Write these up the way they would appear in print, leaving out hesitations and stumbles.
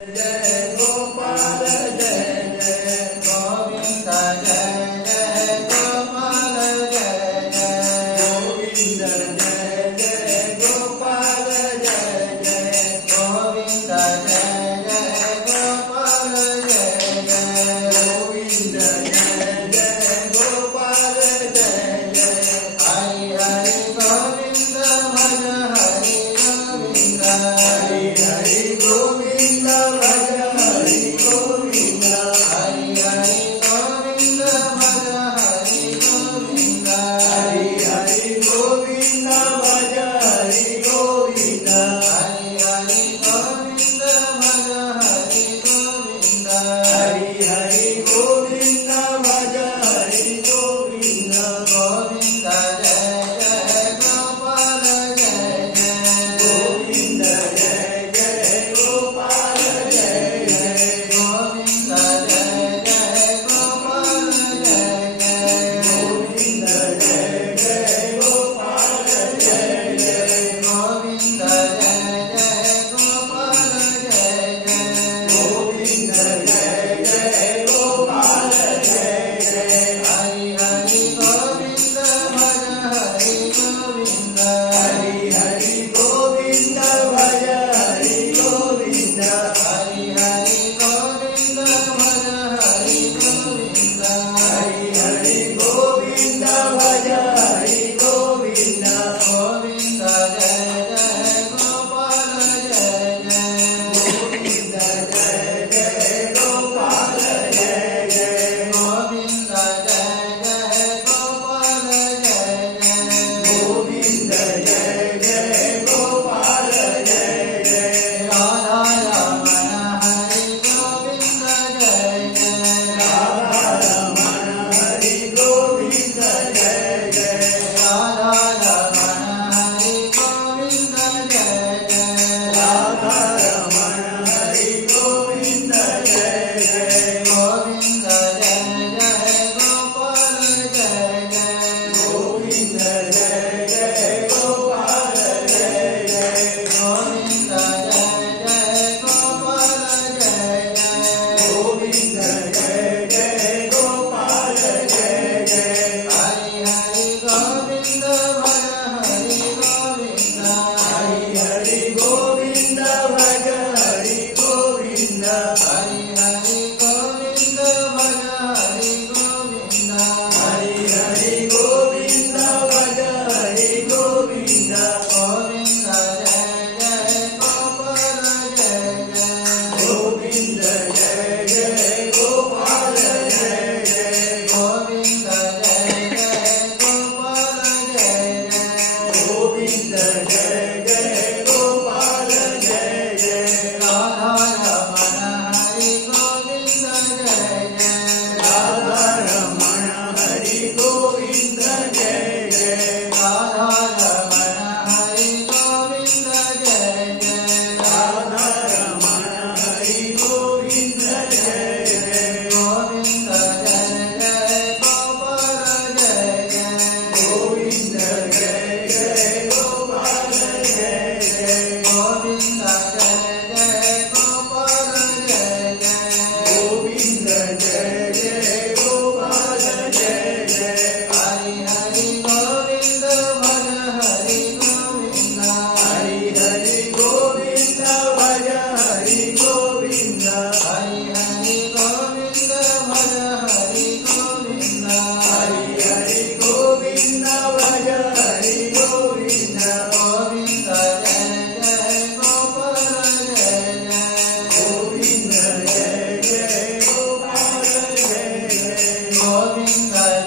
जय गोपाल जय जय गोविंद जय जय गोपाल जय जय गोविंद जय जय गोपाल जय जय गोविंद जय जय गोपाल जय जय गोविंद जय जय गोपाल जय जय हरि हरि गोविंद भज हरि गोविंद हरि हरि गोविंद भज हरि गोविंद हरि हरि गोविंद भज हरि गोविंद हरि हरि गोविंद भज हरि गोविंद हरि हरि गोविंद भज हरि गोविंद हरि हरि गोविंद भज हरि गोविंद गोविंद जय जय गोपाल जय जय गोविंद जय जय गोपाल जय जय गोविंद जय जय गोपाल जय जय गोविंद जय जय गोपाल जय जय गोविंद जय जय गोपाल जय जय गोविंद जय जय गोपाल जय जय हरि हरि गोविंद भज हरि गोविंद हरि हरि गोविंद भज हरि गोविंद हरि हरि गोविंद भज हरि गोविंद हरि हरि गोविंद भज हरि गोविंद गोविंद जय जय गोपाल जय जय गोविंद जय जय गोपाल जय जय गोविंद जय जय गोपाल जय जय गोविंद जय जय गोपाल जय जय राधा रमण हरि गोविंद जय जय राधा रमण हरि गोविंद जय जय राधा रमण हरि गोविंद जय जय राधा रमण हरि गोविंद जय जय गोविंद जय जय गोपाल जय जय गोविंद जय जय गोपाल जय जय गोविंद जय जय गोपाल जय जय गोविंद जय जय गोपाल जय जय हरि हरि गोविंद भज हरि गोविंद हरि हरि गोविंद भज हरि गोविंद हरि हरि गोविंद भज हरि गोविंद हरि हरि गोविंद भज हरि गोविंद गोविंद जय जय गोपाल जय जय गोविंद जय जय गोपाल जय जय गोविंद जय जय गोपाल जय जय गोविंद जय जय गोपाल जय जय राधा रमण हरि गोविंद जय जय राधा रमण हरि गोविंद जय जय राधा रमण हरि गोविंद जय जय राधा रमण हरि गोविंद जय जय गोविंद जय जय गोपाल जय जय गोविंद जय जय गोपाल जय जय गोविंद जय जय गोपाल जय जय गोविंद जय जय गोपाल जय जय हरि हरि गोविंद भज हरि गोविंद हरि हरि गोविंद भज हरि गोविंद हरि हरि गोविंद भज हरि गोविंद हरि हरि गोविंद भज हरि गोविंद गोविंद जय जय गोपाल जय जय गोविंद जय जय गोपाल जय जय गोविंद जय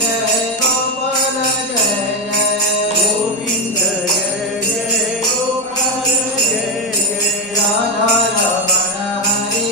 जय गोपाल जय जय गोविंद जय जय गोपाल जय जय राधा रमण हरि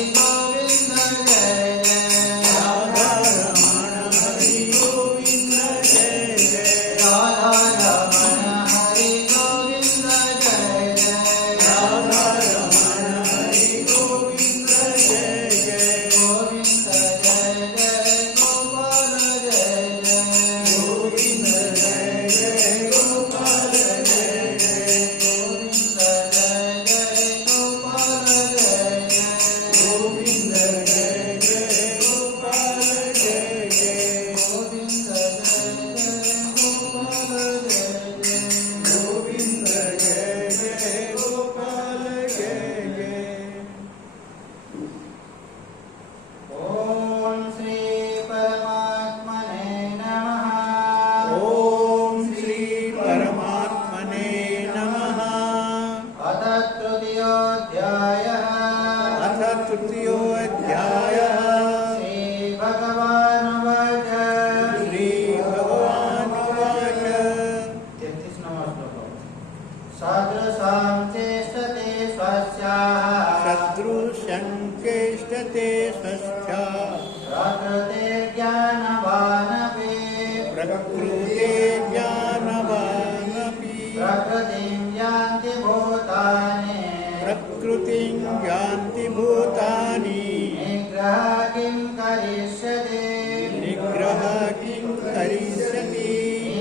तृतीयोऽध्यायः। श्रीभगवानुवाच श्रीभगवानुवाच 33 नंबर श्लोक सदृशां चेष्टते स्वस्याः सदृशं चेष्टते स्वस्याः प्रकृतिर्ज्ञानवानपि प्रकृतिर्ज्ञानवानपि प्रकृतिं यान्ति भूतानि प्रकृतिं यान्ति भूतानि निग्रह किं करिष्यति निग्रह किं करिष्यति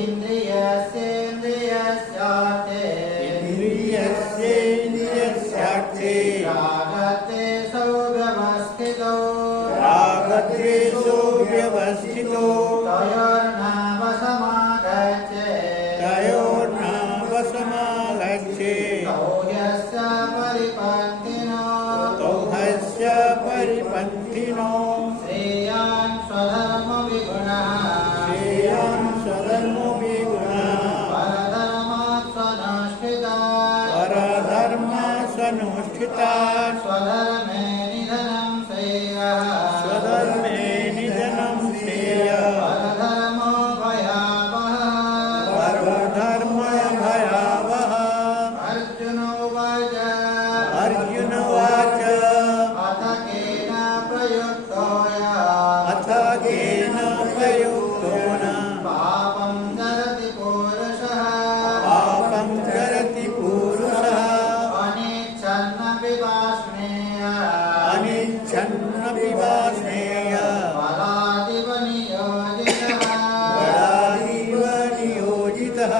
इन्द्रियस्येन्द्रियस्यार्थे इन्द्रियस्येन्द्रियस्यार्थे रागद्वेषौ व्यवस्थितौ रागद्वेषो व्यवस्थितो तयोर्नावसमागच्छे तौहस्य परिपन्थिनो श्रेयान् स्वधर्मो विगुणः श्रेयान् स्वधर्मो विगुणः परधर्मासनुष्ठितान् स्वधर्मे निधनं श्रेयः स्वधर्मे निधनं श्रेयः परधर्मो भयावहः सर्वधर्मभयावहः। अर्जुन उवाच अर्जुन उवाच अथ केन प्रयुक्तोऽयः अथ केन प्रयुक्तो न पापं चरति पुरुषः पापं चरति पुरुषः अनिच्छन्नपि वाष्णेयः अनिच्छन्नपि वाष्णेय बलादिव नियोजितः बलादिव नियोजितः।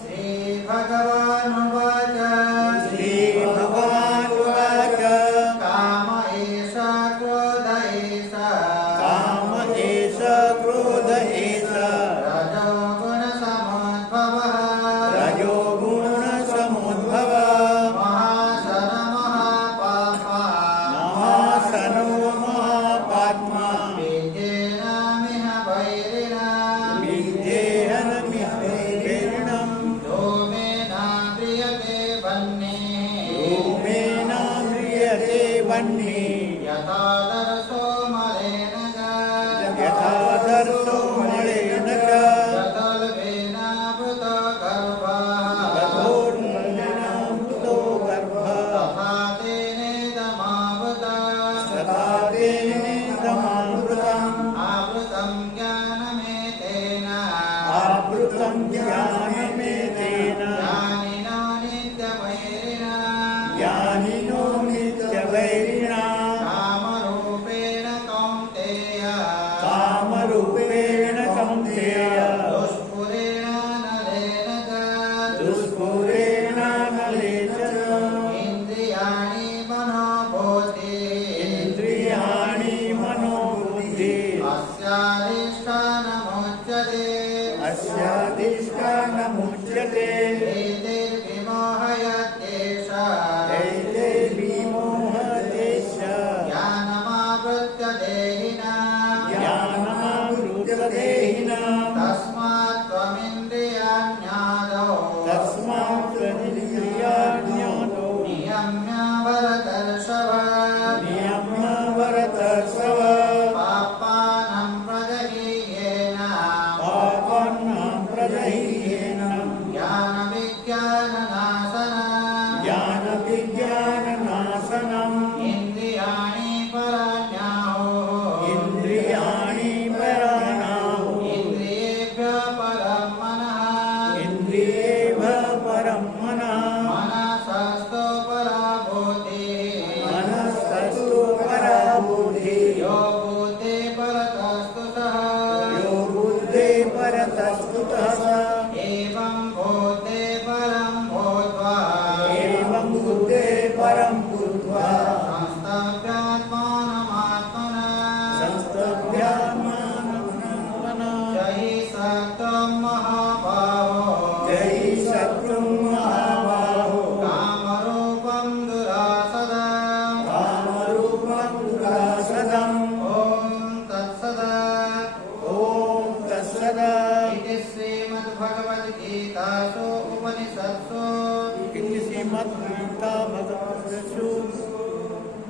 श्रीभगवानुवाच श्रीभगवानुवाच काम एष क्रोध एष काम एष क्रोध एष रजोगुणसमुद्भवः रजोगुणसमुद्भवः महासन महापापः महासनो महापात्मा विद्येनामिह वैरिणा विद्येहनमिह वैरिणम् धूमेना प्रियते वह्निः धूमेन म्रियते वह्निः यथादर्शो मलेन च यथादर्शो मलेन च यतल्पेनावृतो गर्भः तथोर्मलिनामृतो गर्भः तथा तेनेदमावृतः तथा तेनेदमावृतम् आवृतं ज्ञानमेतेन आवृतं ज्ञानमेतेन ज्ञानिनो नित्यवैरिणा ज्ञानिनो नित्यवैरिणा कामरूपेण कौन्तेय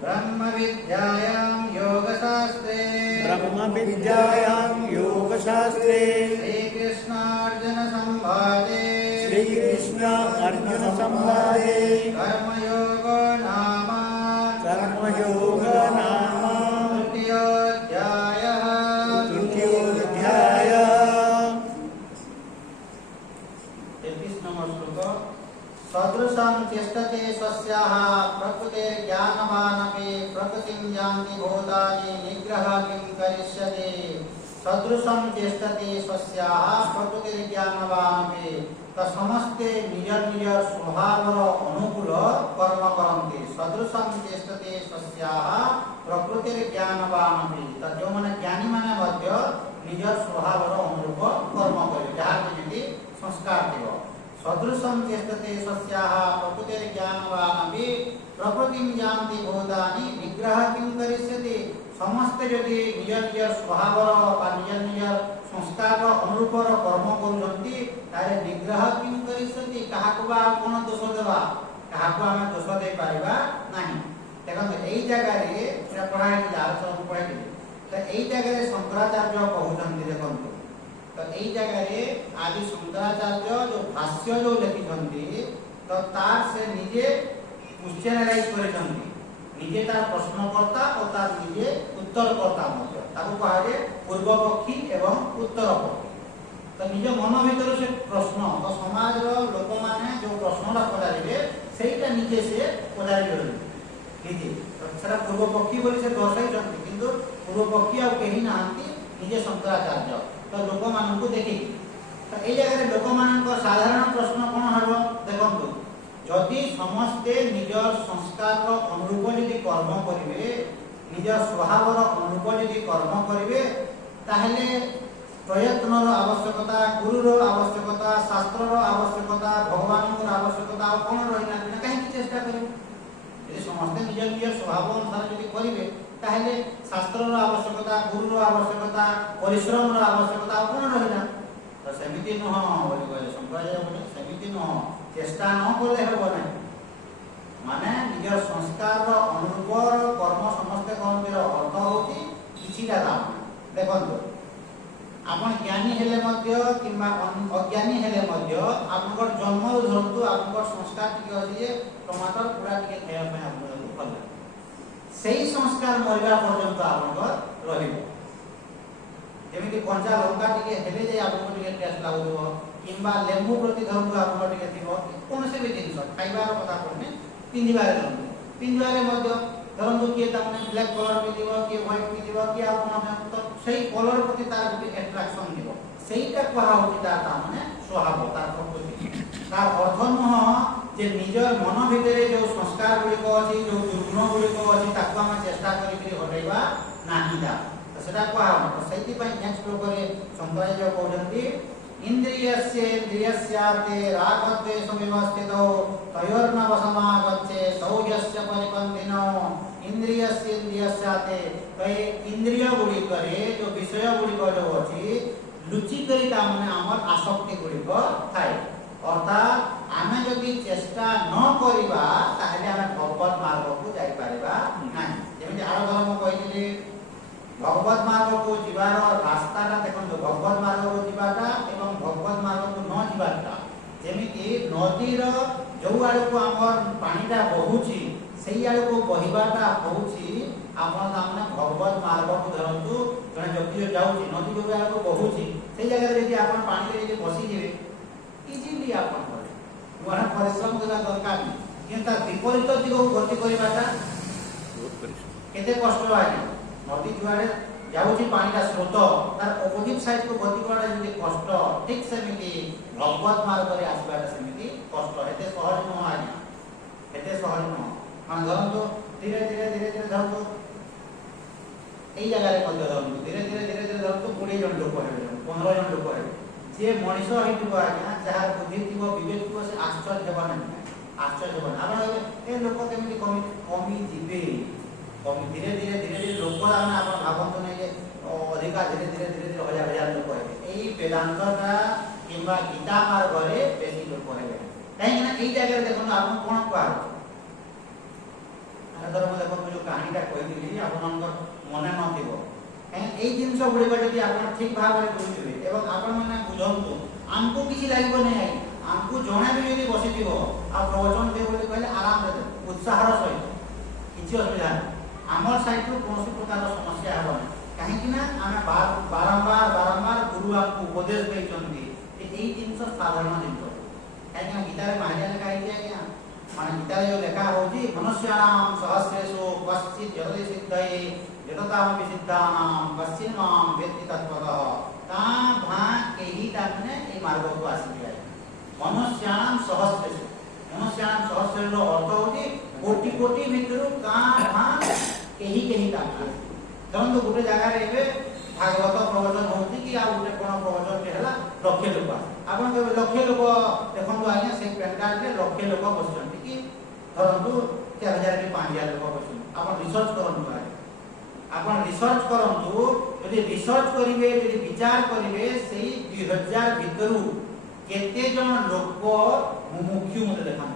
ब्रह्मविद्यायां योगशास्त्रे ब्रह्मविद्यायां योगशास्त्रे श्रीकृष्णार्जुनसंवादे श्रीकृष्ण अर्जुन संवादे कर्मयोगो नाम कर्मयोग नाम तृतीयोऽध्यायः। तृतीयोऽध्याय। 33 नंबर श्लोक। सदृशं चेष्टते स्वस्याः प्रकृतिर्ज्ञानवानपि प्रकृतिं यान्ति भूतानि निग्रह किं करिष्यति। सदृशं चेष्टते स्वस्याः प्रकृतिर्ज्ञानवानपि तो समस्ते निज निज स्वभावर अनुकूल कर्म करन्ति। सदृशं चेष्टते स्वस्याः प्रकृतिर्ज्ञानवानपि तो जो माने ज्ञानी माने मध्य निज स्वभावर अनुरूप कर्म करे जहाँ जेमिति संस्कार दिव। सदृशं चेष्टते स्वस्याः प्रकृतिर्ज्ञानवानपि प्रकृतिं यान्ति भूतानि निग्रह किं करिष्यति। समस्त यदि निज निज स्वभावर बा निज निज संस्कार अनुरूप कर्म करुछन्ति तारे निग्रह किं करिष्यति। काहाकु बा कोन दोष देबा काहाकु आमे दोष दे पारिबा नाही। देखो एई जगह रे पूरा पढ़ाई आर सब पढ़ाई तो एई जगह रे शंकराचार्य कहउछन्ति देखंतु तो एई जगह रे आदि शंकराचार्य जो भाष्य जो लिखिछन्ति तो तार से निजे क्वेश्चनराइज करिछन्ति निजे तार प्रश्नकर्ता और तार निजे उत्तरकर्ता मध्य ताको कहाजे पूर्व पक्षी एवं उत्तर पक्षी। तो निज मन भीतर से प्रश्न तो समाज रो लोक माने जो प्रश्नटा पचारिबे सेटा निजे से पचारिबे निजे सेटा पूर्व पक्षी बोली से दर्शाइछन्ति किंतु पूर्व पक्षी आ केही नांती निजे शंकराचार्य तो लोक मानकु देखि तो एई जगह रे लोक मानक साधारण प्रश्न कोन हबो देखंतु जदि समस्ते निज संस्कार अनुरूप यदि कर्म करिवे निज स्वभावर अनुरूप यदि कर्म करिवे ताहले प्रयत्नर आवश्यकता गुरुर आवश्यकता शास्त्रर आवश्यकता भगवानर आवश्यकता कोन रहिना काहे चेष्टा करिवे। यदि समस्ते निज निज स्वभाव अनुसार यदि करिवे ताहले शास्त्रर आवश्यकता गुरुर आवश्यकता परिश्रमर आवश्यकता कोन रहिना। तो सेमिति न बोली कहले शंकराचार्य बोले सेमिति न चेष्टा न कले हेबो नै माने निज संस्कार अनुरूप कर्म समस्त कर्मर अर्थ होती किछिटा दाम देखंतु आपण ज्ञानी हेले मध्य किंबा अज्ञानी हेले मध्य आपनकर जन्म धरतु आपनकर संस्कार टिके अछि जे टमाटर पूरा टिके खाया पे आपनको भल सेही संस्कार मरिबा पर्यंत आपनकर रहिबो। जेमिति कंचा लंका टिके हेले जे आपनको टिके टेस्ट लागुबो किंबा लेंबू प्रति धरतु आपनको टिके थिबो कोन से भी जिनिस खाइबार कथा कोने पिंजवारे मध्य धरतु किए ताने ब्लैक कलर पिदिबो किए व्हाइट पिदिबो किए आपन तो सेही कलर प्रति तार गुटी अट्रैक्शन दिबो सेहीटा कहा होती तार माने स्वभाव तार प्रकृति तार अर्थ नह जे निज मन भितरे जो संस्कार गुडी को अछि जो गुण गुडी को अछि ताको हम चेष्टा करि करि हटाइबा नाही दा तो सेटा कहा तो सेही पय नेक्स्ट श्लोक रे शंकराचार्य कहउछन्ति इंद्रियस्याते रागद्वेषमिवस्थितो तयोर्नवसमागच्छे सौर्यस्य परिपन्थिनो। इंद्रियस्याते कहे इंद्रिय गुडी करे जो विषय गुडी को जो अछि लुचि करी ता माने हमर आसक्ति गुडी को थाए अर्थात आमे जदि चेष्टा न करिबा ताहले आमे भगवत मार्ग को जाई पारिबा नाही। जेमिति आरो धर्म कहिली भगवत मार्ग को जीवार रास्ताटा देखंतु भगवत मार्ग को जीवाटा एवं भगवत मार्ग को न जीवाटा जेमिति नदीर जो आड़ को हमर पानीटा बहुची सेही आड़ को बहिबाटा होउची आपण सामने भगवत मार्ग को धरंतु जने व्यक्ति जाउची नदी जो आड़ को बहुची सेही जगह रे यदि आपण पानी रे यदि बसी जेबे इजीली आपण करे मोर परिश्रम देला दरकार किंतु विपरीत दिग को गति करिबाटा केते कष्ट आनी नदी जुआड़े जाउची पानीटा स्रोत तार अपोजिट साइड को गति करवाटा जेमिति कष्ट ठीक सेमिति भगवत मार्ग रे आसबाटा सेमिति कष्ट हेते सहज न आनी हेते सहज न मान धरंतु धीरे धीरे धरंतु एई जगह रे मध्य धरंतु धीरे धीरे धरंतु 20 जन लोक हेबे 15 जन लोक हेबे जे मनुष्य हेतिबो आज्ञा जहार बुद्धि थिबो विवेक थिबो से आश्चर्य हेबा नै आश्चर्य हेबा आपण ए लोक केमिति कमी जिबे कमी धीरे धीरे लोक आने आपण भाबंतु नै जे अधिका धीरे धीरे हजार हजार लोक हेबे एई वेदांतटा किंबा गीता मार्ग रे बेसी लोक हेबे काहे ना एई जगह देखो आपण कोन कहू धर मैं देखो जो कहानीटा कही आपनकर मने नथिबो एई जिंस गुड़िक जदि आप ठीक भाव में बुझिबे एवं आपण माने बुझंतु आमको किछि लागबो नै आमको जणे भी यदि बसिथिबो आ प्रवचन दे बोली कहले आराम दे उत्साहर सहित किछि असुविधा आमर साइड रो कोनोसी प्रकार समस्या हेबो कहीं कि ना आमे बारंबार गुरु आपको उपदेश दैछन्ती एई जिंस साधारण जिंस कहीं गीता रे महारिया लिखा है क्या माने गीता जो लिखा होजी मनुष्याणाम सहस्रेषु कश्चित् जगति सिद्धये जतताम विसिद्धानाम कश्चिन् मां वेत्ति तत्त्वतः ता भा केही ताने ए मार्ग को आसी जाय मनुष्याणाम सहस्रेषु रो अर्थ होजी कोटि कोटि भितरु का भा केही ताने परंतु गोटे जगह रे एबे भागवत प्रवचन होती कि आ गोटे कोन प्रवचन के हला लक्ष्य लोक आपण के लक्ष्य लोक देखंतु आज्ञा से पेंडाल रे लक्ष्य लोक बसचंती कि धरंतु 4000 कि 5000 लोक बसचंती आपण रिसर्च करंतु आपण रिसर्च करंतु यदि रिसर्च करिवे यदि विचार करिवे सेही 2000 भितरु केते जन लोक मुमुक्षु मते देखन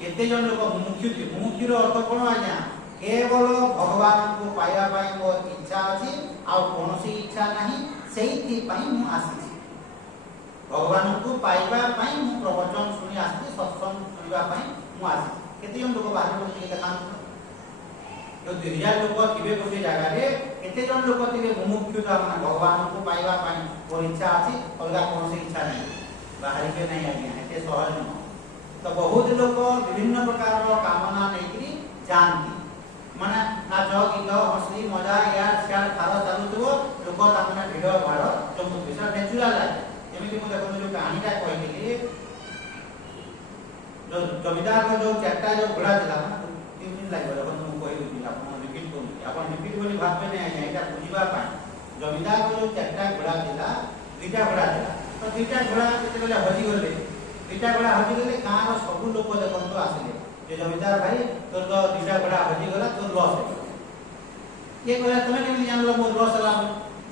केते जन लोक मुमुक्षु रो अर्थ कोन आज्ञा केवल भगवान को पाया पाई मोर इच्छा अछि आ कोनोसी इच्छा नहीं सेही थी पाई मु आसी भगवान को पाइबा पाई मु प्रवचन सुनी आसी सत्संग सुनिबा पाई मु आसी केते जन लोक बाहर को देखान जो 2000 लोक थिबे कोटे जगह रे केते जन लोक थिबे मुमुक्षु माने भगवान को पाइबा पाई मोर इच्छा अछि अलगा कोनोसी इच्छा नहीं बाहर के नहीं आज्ञा एते सहज न तो बहुत लोग विभिन्न प्रकार रो कामना नेकरी जानती माने नाच गीत हंसी मजा या स्याल खारा चालुथबो लोक तामने भिड भाड़ जमुथबे से नेचुरल लागे एमिति मु देखो जो कहानीटा कहली जो जमीदार को जो चारटा जो घोड़ा दिला 3 दिन लागबो देखो मु कहि दिला आपण रिपीट करू आपण रिपीट बोली भाबबे नै आया एटा बुझिबा पाई जमीदार को जो चारटा घोड़ा दिला दुईटा घोड़ा दिला तो दुईटा घोड़ा केते बेले हजी गले दुईटा घोड़ा हजी गले गां रो सब लोक देखंतो आसिले जे जमीदार भाई तोर तो दुईटा घोड़ा हजी गला तोर लॉस है ये कहला तमे केमि जानलो मोर लॉस हला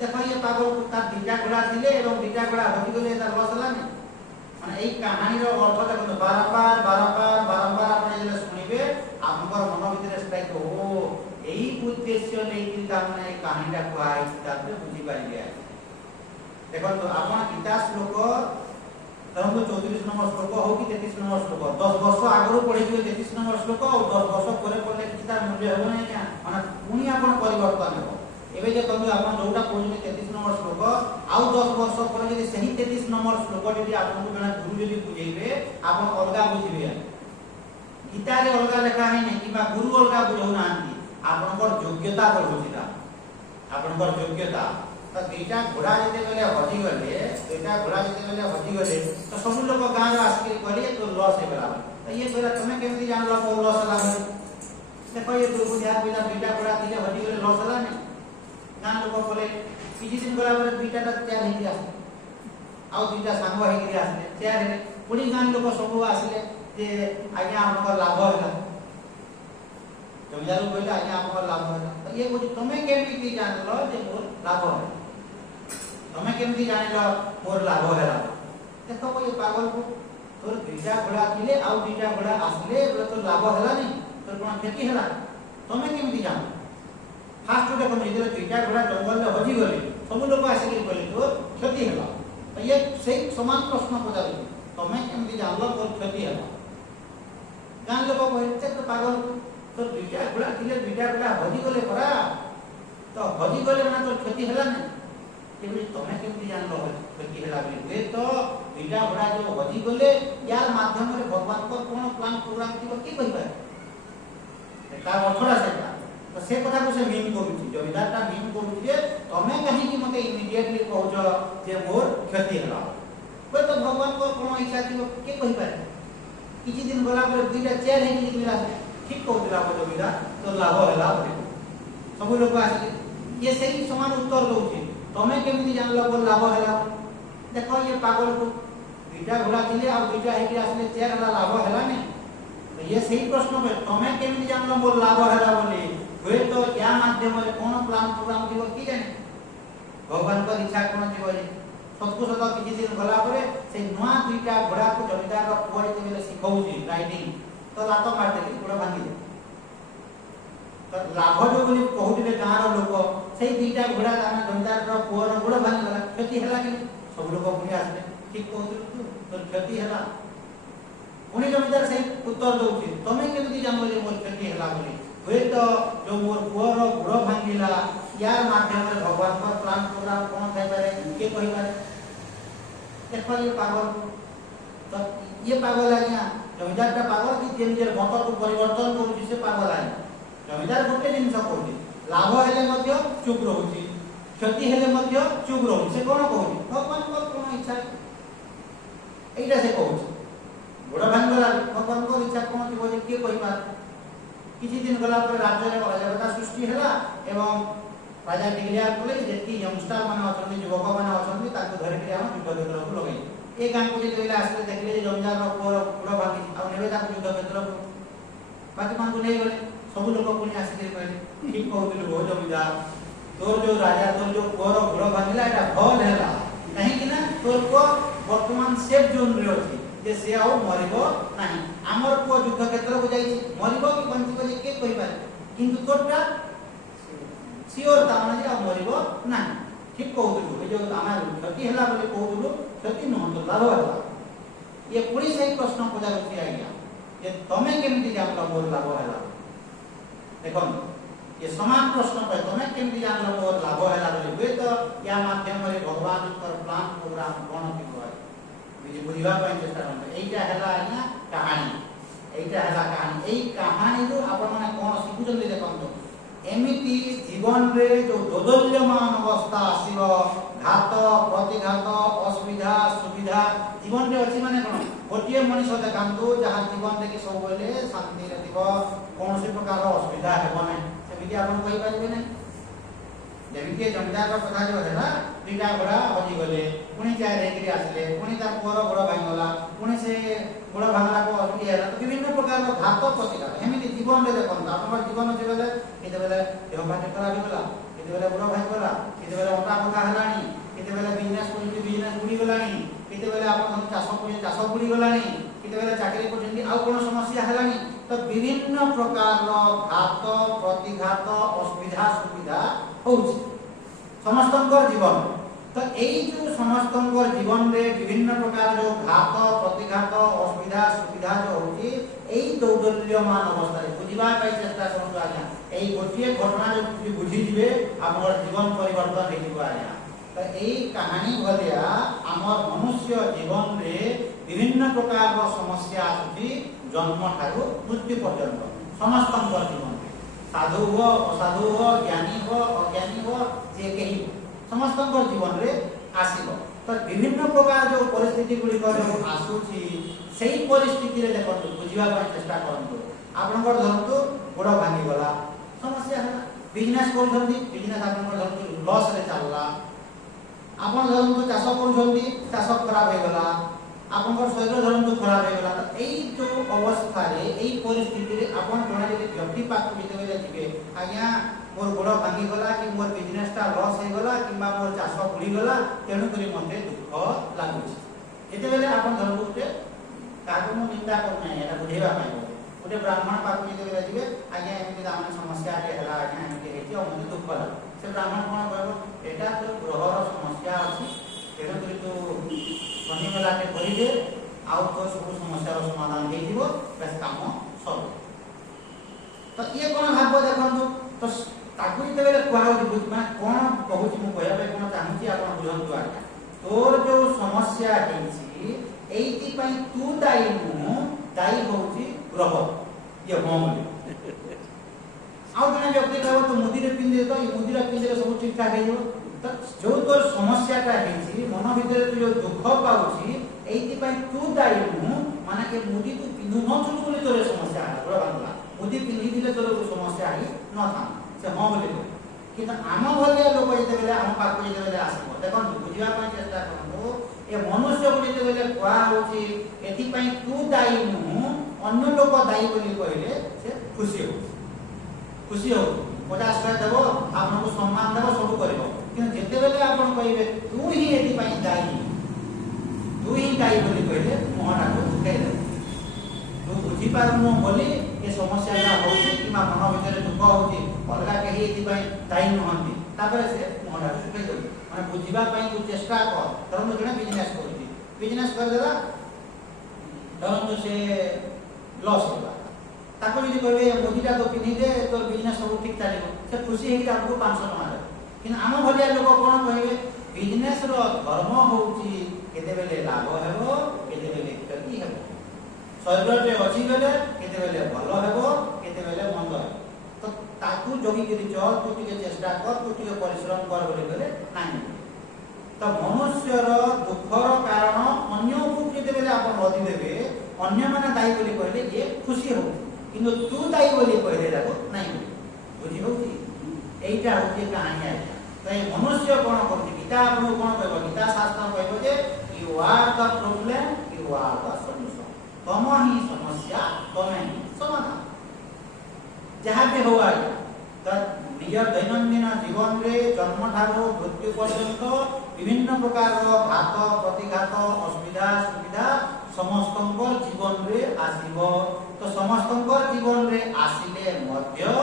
देखो ये पागल को तार दुईटा घोड़ा दिले एवं दुईटा घोड़ा हजी गले तार लॉस हला नै माने एई कहानी रो अर्थ देखो बारंबार आपने जे सुनिबे हमर मन भीतर स्ट्राइक हो एई उद्देश्य नै कि तार माने कहानीटा कहै छै ताते बुझी पारिबे देखो तो आपण गीता श्लोक तरंग 34 नंबर श्लोक हो कि 33 नंबर श्लोक 10 वर्ष आगरो पढि दियो 33 नंबर श्लोक और 10 वर्ष परे पढले कि तार मूल्य हो नै क्या माने पुनी आपण परिवर्तन हो एबे जे कहू आपण जोटा पढि 33 नंबर श्लोक आउ 10 वर्ष परे यदि सही 33 नंबर श्लोक यदि आपण को जणा गुरु यदि बुझेबे आपण अलगा बुझिबे गीता रे अलगा लेखा है नै कि बा गुरु अलगा बुझौ नांती आपनकर योग्यता पर बुझिता आपनकर योग्यता तो दुईटा घोड़ा जते बेले हजी गले दुईटा घोड़ा जते बेले हजी गले तो सब लोग गां रे आके कहले तो लॉस हे गला तो ये कहला तमे केमति जानलो को लॉस हला देखो ये दो बुझा बिना दुईटा घोड़ा दिले हजी गले लॉस हला नै गां लोग बोले किछि दिन गला बेले दुईटा ता तैयार हे आसे आ दुईटा सांग हे गिरी आसे तैयार हे पुनी गां लोग सब आसले जे आज्ञा हमर लाभ होला जमीदार कहले आज्ञा हमर लाभ होला तो ये बुझ तमे केमति जानलो जे मोर लाभ होला तमे केमति जानिलो मोर लाभ होला देखो ये पागल को तोर दुईटा घोड़ा थिले आ दुईटा घोड़ा आसले बोले तो लाभ होला नै तोर कोन खेती होला तमे केमति जान फास्ट देखो जे दुईटा घोड़ा जंगल में हजी गले सब लोग आसी के कहले तो खेती होला तो ये सही समान प्रश्न पचारि तमे केमति जानलो तोर खेती होला गां लोग कहते तो पागल तो दुईटा घोड़ा थिले दुईटा घोड़ा हजी गले परा तो हजी गले माने तोर खेती होला नै केबे तमे केमति जानलो खेती होला बे तो दुईटा घोड़ा जो हजी गले यार माध्यम रे भगवान को कोन प्लान प्रोग्राम थिबो की कहि पाए तार अर्थरा सेटा तो से कथा को से मीन करूची जमीदारटा मीन करूची जे तमे कहि कि मते इमीडिएटली कहउछ जे मोर क्षति होला कोइ तो भगवान को कोन इच्छा थिबो के कहि पाए किछि दिन गला पर दुईटा चेयर हे कि मिला ठीक कहउला जमीदार तो लाभ होला बोले सब लोग आसी ये सही समान उत्तर दउची तमे केमति जानलो को लाभ होला देखो ये पागल को दुईटा घोड़ा थिले आ दुईटा हेकि आसले चेयर होला लाभ होला नै तो ये सही प्रश्न पे तमे केमति जानलो मोर लाभ होला बोली होय तो या माध्यम रे कोन प्लान प्रोग्राम दिबो की जाने भगवान को इच्छा कोन दिबो जे सतकु सत किछि दिन गला परे से नवा दुईटा घोड़ा को जमीदार का पुआ जे बेले सिखौची राइडिंग तो लातो मार देली घोड़ा भांगी दे ଲାଭ ଯୋଉ ବୋଲି କହୁଥିଲେ ଗାଁର ଲୋକ ସେଇ ଦିଟା ଘୋଡ଼ା ଆମେ ଜମିଦାରର ପୁଅର ଗୋଡ଼ ଭାଙ୍ଗିଗଲା କ୍ଷତି ହେଲା କି ସବୁ ଲୋକ ପୁଣି ଆସିଲେ ଠିକ କହୁଥିଲୁ ତୁ ତୋର କ୍ଷତି ହେଲା ପୁଣି ଜମିଦାର ସେଇ ଉତ୍ତର ଦଉଛି ତମେ କେମିତି ଜାଣିବ ଯେ ମୋର କ୍ଷତି ହେଲା ବୋଲି ହୁଏତ ଯୋଉ ମୋର ପୁଅର ଗୋଡ଼ ଭାଙ୍ଗିଲା ୟାର ମାଧ୍ୟମରେ ଭଗବାନଙ୍କର ପ୍ଲାନ ପ୍ରୋଗ୍ରାମ କଣ ଥାଇପାରେ କିଏ କହିପାରେ ଦେଖ ଇଏ ପାଗଳ ତ ଇଏ ପାଗଳ ଆଜ୍ଞା ଜମିଦାରଟା ପାଗଳ କି ଯେ ନିଜର ମତକୁ ପରିବର୍ତ୍ତନ କରୁଛି ସେ ପାଗଳ ଆଜ୍ଞା ଜମିଦାର ଗୋଟେ ଜିନିଷ କହୁଛି ଲାଭ ହେଲେ ମଧ୍ୟ ଚୁପ ରହୁଛି କ୍ଷତି ହେଲେ ମଧ୍ୟ ଚୁପ ରହୁଛି ସେ କଣ କହୁଛି ଭଗବାନଙ୍କର କଣ ଇଚ୍ଛା এইটা সে কହୁଛି ଗୋଡ଼ ଭାଙ୍ଗିଗଲା ଭଗବାନଙ୍କର ଇଚ୍ଛା କଣ ଥିବ ଯେ କିଏ କହିପାରେ କିଛି ଦିନ ଗଲା ପରେ ରାଜ୍ୟରେ ଅରାଜକତା ସୃଷ୍ଟି ହେଲା ଏବଂ ରାଜା ଡିକ୍ଲେୟାର କଲେ ଯେତିକି ୟଙ୍ଗଷ୍ଟାର ମାନେ ଅଛନ୍ତି ଯୁବକ ମାନେ ଅଛନ୍ତି ତାଙ୍କୁ ଧରିକି ଆମେ ଯୁଦ୍ଧ କ୍ଷେତ୍ରକୁ ଲଗେଇ ଏ ଗାଁକୁ ଯେତେବେଳେ ଆସିଲେ ଦେଖିଲେ ଯେ ଜମିଦାରର ପୁଅର ଗୋଡ଼ ଭାଙ୍ଗିଛି ଆଉ ନେବେ ତାକୁ ଯୁଦ୍ଧ କ୍ଷେତ୍ରକୁ ବାକି ମାନଙ୍କୁ ନେଇଗଲେ ସବୁ ଲୋକ ପୁଣି ଆସିକି କହିଲେ ଠିକ କହୁଥିଲୁ ବହୁ ଜମିଦାର ତୋର ଯୋଉ ରାଜା ତୋର ଯୋଉ ପୁଅର ଗୋଡ଼ ଭାଙ୍ଗିଲା ଏଟା ଭଲ ହେଲା କାହିଁକି ନା ତୋର ପୁଅ ବର୍ତ୍ତମାନ ସେଫ୍ ଜୋନରେ ଅଛି ଯେ ସେ ଆଉ ମରିବ ନାହିଁ ଆମର ପୁଅ ଯୁଦ୍ଧ କ୍ଷେତ୍ରକୁ ଯାଇଛି ମରିବ କି ବଞ୍ଚିବ ଯେ କିଏ କହିପାରେ କିନ୍ତୁ ତୋରଟା ସିଓର ତାମାନେ ଯେ ଆଉ ମରିବ ନାହିଁ ଠିକ କହୁଥିଲୁ ଏ ଯୋଉ ଆମେ କ୍ଷତି ହେଲା ବୋଲି କହୁଥିଲୁ କ୍ଷତି ନୁହଁ ତ ଲାଭ ହେଲା ଇଏ ପୁଣି ସେଇ ପ୍ରଶ୍ନ ପଚାରୁଛି ଆଜ୍ଞା ଯେ ତମେ କେମିତି ଜାଣିଲ ମୋର ଲାଭ ହେଲା ଦେଖନ୍ତୁ ये समान प्रश्न पे तमे केमती जानलो मोर लाभ हैला बोली हुए तो या माध्यम रे भगवान पर प्लान प्रोग्राम कोन थिबो बुझि बुझिबा ପାଇଁ चेष्टा करते एइटा हैला आज्ञा कहानी एइटा हैला कहानी एई कहानी रो आपण माने कोन सिखुचंदी देखंतो एमिति जीवन रे जो दोदल्यमान अवस्था आसीबो घात प्रतिघात असुविधा सुविधा जीवन रे अछि माने कोन गोटिए मनुष्य देखंतो जहां जीवन रे कि सब बोले शांति रे दिबो कोनोसी प्रकार असुविधा हेबो नै सेमिति आपण कहि पारिबे नै जेमिति जमीदार रो कथा जो हैला दुईटा घोड़ा हजि गले पुणी चाय रेकरी आसले पुणी तार पुअर गोड़ भांगला पुणी से गोड़ भांगला को असुविधा हैला तो विभिन्न प्रकार रो घात प्रतिघात एमिति जीवन रे देखंतो आपन जीवन जे बेले केते बेले देह पाटे खराब होला केते बेले गोड़ भांगला केते बेले मोटा मोटा हलानी केते बेले बिजनेस कोइ बिजनेस बुडी गलानी केते बेले आपन चाष कोइ चाष बुडी गलानी केते बेले चाकरी कोजंदी आ कोन समस्या हलानी तो विभिन्न प्रकार रो घात प्रतिघात असुविधा सुविधा होउछि समस्तंकर जीवन तो एई जो समस्तंकर जीवन रे विभिन्न प्रकार जो घात प्रतिघात असुविधा सुविधा जो होउछि एई दौर्बल्यमान अवस्था रे बुझिबा पई चेष्टा करु आज्ञा एई गोटिए घटना जो बुझि जिवे हमर जीवन परिवर्तन हे जिवो आज्ञा तो एई कहानी भलिया हमर मनुष्य जीवन रे विभिन्न प्रकार रो समस्या आछि जन्म ठारू मृत्यु पर्यंत समस्तंकर जीवन साधु हो असाधु हो ज्ञानी हो अज्ञानी हो जे कही समस्तंकर जीवन रे आसीबो तो विभिन्न प्रकार जो परिस्थिति गुडी को जो आसुची सेही परिस्थिति रे देखंतु बुझिबा पय चेष्टा करंतु आपनकर धरंतु गोड़ भांगी गला समस्या है बिजनेस करछंती बिजनेस आपनकर धरंतु लॉस रे चलला आपन धरंतु चाष करछंती चाष खराब हे गला आपनकर शरीर धरंतु खराब हे गला तो एई जो अवस्था रे एई परिस्थिति रे आपन जणा जे व्यक्ति पाक जेते बेले जिवे आज्ञा मोर गोड़ भांगी गला कि मोर बिजनेसटा लॉस हे गला किबा मोर चाष बुडी गला तेनु करी मते दुख लागुछि जेते बेले आपन धरंतु जे काको मु निंदा कर नै एटा बुझेबा पाइ गोटे ब्राह्मण पाक जेते बेले जिवे आज्ञा एमिति दामन समस्या रे हला आज्ञा एमिति हेछि और मते दुख लागला से ब्राह्मण कोन कहबो एटा तो ग्रहर समस्या अछि तेनु करी तो शनि मेलाटे करिदे आउ तो सब समस्या रो समाधान हे दिबो बस काम सब तो ये कोन भाबो देखंतु तो ताकु जेते बेले कुआ होछि माने कोन कहूछि मु कहया पे कोन चाहूछि आपण बुझंतु आज्ञा तोर जो समस्या हेछि एइति पई तू दाई नु दाई होछि ग्रह ये होमले आउ जने व्यक्ति कहबो तो मुदी रे पिंदे तो ये मुदी रे पिंदे सब ठीक ठाक हे जो तो जो तोर समस्याटा हेछि मन भितर तू जो दुख पाउछि एइति पई तू दाई नु माने के मुदी तू पिनु न छु बोले तोर समस्या है बड़ा बांगला मुदी पिनि दिले तोर समस्या है न था से हां बोले किंतु आम भलिया लोक जेते बेले आम पाक जेते बेले आसीबो देखन बुझिबा पई चेष्टा करबो ए मनुष्य को जेते बेले कुआ होछि एथि पई तू दाई नु अन्य लोक दाई बोली कहले से खुशी हो 50 रुपया देबो आपनको सम्मान देबो सब करबो कि जेते बेले आपण कहबे तू ही एथि पई दाई बोली कहले मोहटा को कहले तू बुझी पारनु बोली ये समस्या जा होची किमा मन भीतर दुख होची अलगा कही एथि दायी नुहंती तापर से मोडा सुखै दो माने बुझिबा पई तू चेष्टा कर तरम जने बिजनेस करूची बिजनेस कर देला तरम से लॉस होला ताको यदि कहबे मोदीटा तो किनि दे तोर बिजनेस सब ठीक चलिबो से खुशी हेकि आपको 500 टका दे किन आम भलिया लोक कोन कहबे बिजनेस रो धर्म होची केते बेले लाभ हेबो केते बेले क्षति हेबो शरीर रे अछि बेले केते बेले भलो हेबो केते बेले मंद हेबो तो ताकू जोगी करी चल तू टिके चेष्टा कर तू टिके परिश्रम कर बोले गले नाही तो मनुष्य रो दुखर कारण अन्य को केते बेले आपण रदी देबे अन्य माने दायी बोली कहले जे खुशी हो किंतु तू दायी बोली कहले जाको नाही बुझी होची एइटा होची कहानी है तो ये मनुष्य कोन करती गीता आपन कोन कहबो गीता शास्त्र कहबो जे you are the problem you are the solution तम ही समस्या तमे ही समाधान जहाँ भी हो आए तो निज दैनंदिन जीवन रे जन्म ठारो मृत्यु पर्यंत विभिन्न प्रकार घात प्रतिघात असुविधा सुविधा समस्तंकर जीवन रे आसीबो तो समस्तंकर जीवन रे आसिले मध्य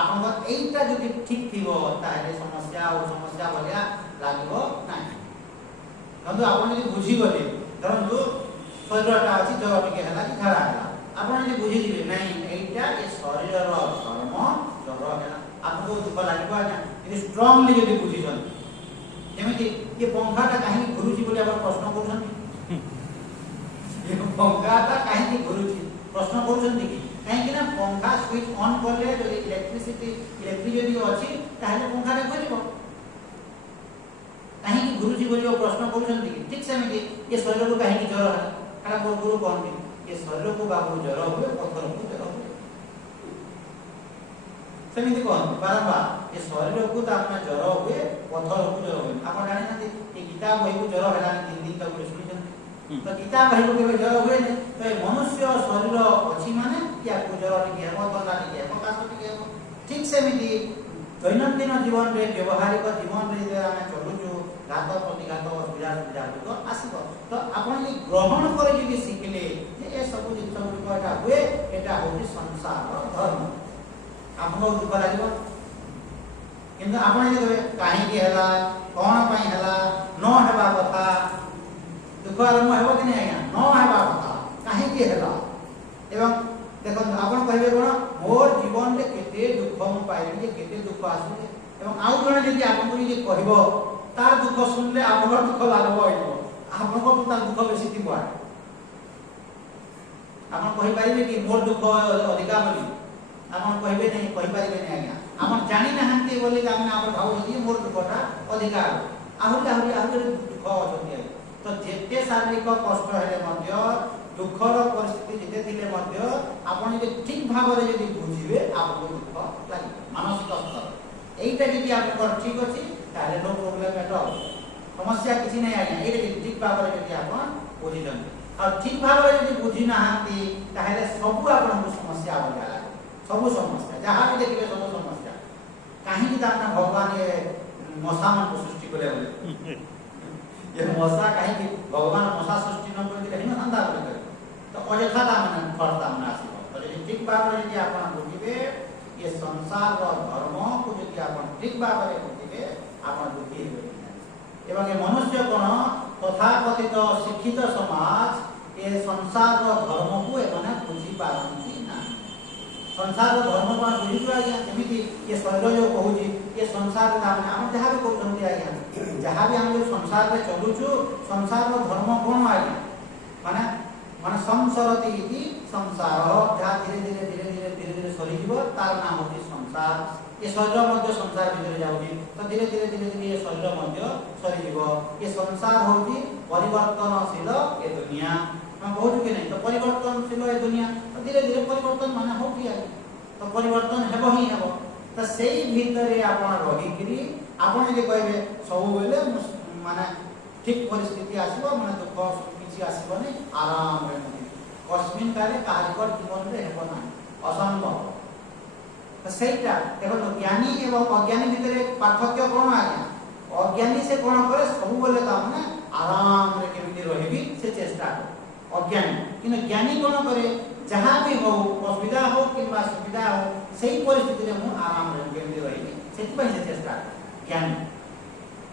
आपन एइटा जदि ठीक थिबो ताहे समस्या और समस्या भलिया लागिबो नाही କିନ୍ତୁ आपण जदि बुझी गले धरंतु शरीरटा अछि जर टिके हला कि खरा हला आपण जदि बुझी दिबे नाही एइटा ए शरीरर धर्म जर हला आपको दुख लागिबो आज्ञा यदि स्ट्रांगली जदि बुझी जन जेमिति ये पंखाटा काहे घुरुची बोली आपण प्रश्न करूछन ये पंखाटा काहे घुरुची प्रश्न करूछन कि काहे कि ना पंखा स्विच ऑन करले जदि इलेक्ट्रिक जदि अछि ताहे पंखाटा घुरिबो काहे गुरुजी बोलियो प्रश्न करूछन कि ठीक सेमिति ये शरीर को काहे ज्वर है काला गुरु कहନ୍ତି ये शरीर को बाबू ज्वर हुए पत्थर को ज्वर हुए सेमिति कहନ୍ତି बारंबार ये शरीर को आपना ज्वर हुए पत्थर को ज्वर हुए आपण जानि ना ये गीता बही को ज्वर हैला 3 दिन तक सुनिछन तो गीता बही को केबे ज्वर हुए तो ये मनुष्य शरीर अछि माने या को ज्वर टिके हेबो तंदा टिके हेबो कास टिके हेबो ठीक सेमिति दैनंदिन जीवन रे व्यवहारिक जीवन रे जे आमे चलुछु घात प्रतिघात असुविधा सुविधा तो आसीबो तो आपण जे ग्रहण करे जे सिखले जे ए सब जिंस गुडा हुए एटा होची संसार धर्म आपको दुख लागिबो किंतु आपण जे कहबे काहे की हला कोन पई हला न हेबा कथा दुख आरंभ हेबो कि नै आया न हेबा कथा काहे की हला एवं देखो आपण कहबे कोन मोर जीवन रे केते दुख हम पाइली जे केते दुख आसी एवं आउ जने जदि आपण को जे कहबो तार दुख सुनले आपन दुख लागबो आइबो आपन को तार दुख बेसी थिबो आपन कहि पाइबे कि मोर दुख अधिका बोली आपन कहबे नै कहि पाइबे नै आज्ञा आपन जानि नहंती बोली कि हमने आपन भाव जे मोर दुखटा अधिका आहुरी दुख अछथि तो जेते शारीरिक कष्ट हेले मध्य दुखर परिस्थिति जेते थिले मध्य आपन जे ठीक भाव रे यदि बुझिबे आपन दुख लागि मानसिक स्तर एइटा जदि आपन ठीक अछि ताले नो प्रॉब्लम एट ऑल समस्या किछि नै आज्ञा एइटा ठीक भाव रे यदि आपन बुझि जन और ठीक भाव रे यदि बुझि नाहंती ताले सब आपन समस्या हो जाला सब समस्या जहां भी देखिबे सब समस्या काहे कि आपन भगवान ये मशा मन को सृष्टि करे बोले ये मशा काहे कि भगवान मशा सृष्टि न करे कहीं ना अंधा करे तो अयथा ता मन फरता मन आसीबो तो यदि ठीक भाव रे यदि आपन बुझिबे ये संसार रो धर्म को यदि आपन ठीक भाव रे बुझिबे आपन दुखी हेबे एवं ये मनुष्य कोन तथाकथित शिक्षित समाज ये संसार रो धर्म को एमाने बुझि पारंती ना संसार रो धर्म को बुझि पाया जेमिति ये शरीर जो कहूची ये संसार का हम जहां भी कहउछंती आज्ञा जहां भी हम जो संसार रे चलुछु संसार रो धर्म कोन आज्ञा माने संसरति इति संसार जहां धीरे धीरे सरी जीव तार नाम होची संसार ये शरीर मध्य संसार भीतर जाउची तो धीरे धीरे ये शरीर मध्य सरी जीव ये संसार होची परिवर्तनशील ये दुनिया हम कहू कि नहीं तो परिवर्तनशील ये दुनिया तो धीरे धीरे परिवर्तन माने हो कि तो परिवर्तन हेबो ही हेबो तो सेही भीतर आपण रही करी आपण जे कहबे सब बेले माने ठीक परिस्थिति आसीबो माने दुख किछि आसीबो नै आराम रे कस्मिन काले कार्यकर जीवन रे हेबो ना असंभव तो सेटा देखो तो ज्ञानी एवं अज्ञानी भीतर पार्थक्य कोन आज्ञा अज्ञानी से कोन करे सब बोले ता माने आराम रे केमिति रहबी से चेष्टा अज्ञानी किन ज्ञानी कोन करे जहाँ भी हो असुविधा हो किंवा सुविधा हो सही परिस्थिति में मु आराम केमती रही से चेष्टा ज्ञानी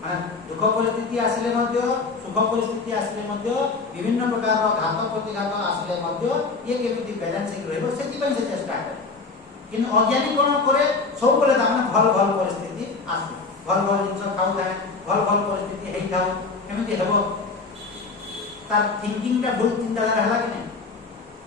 माने दुख परिस्थिति आसिले मध्य सुख परिस्थिति आसिले मध्य विभिन्न प्रकार घात प्रतिघात आसिले मध्य ये केमती बैलेंसिंग रहबो से चेष्टा करे किन अज्ञानी कोन करे सब बेले ताने भल भल परिस्थिति आसु भल भल जिंस खाउ थाए भल भल परिस्थिति हेई थाउ केमती हेबो तार थिंकिंग टा भूल चिंताधारा हला कि नहीं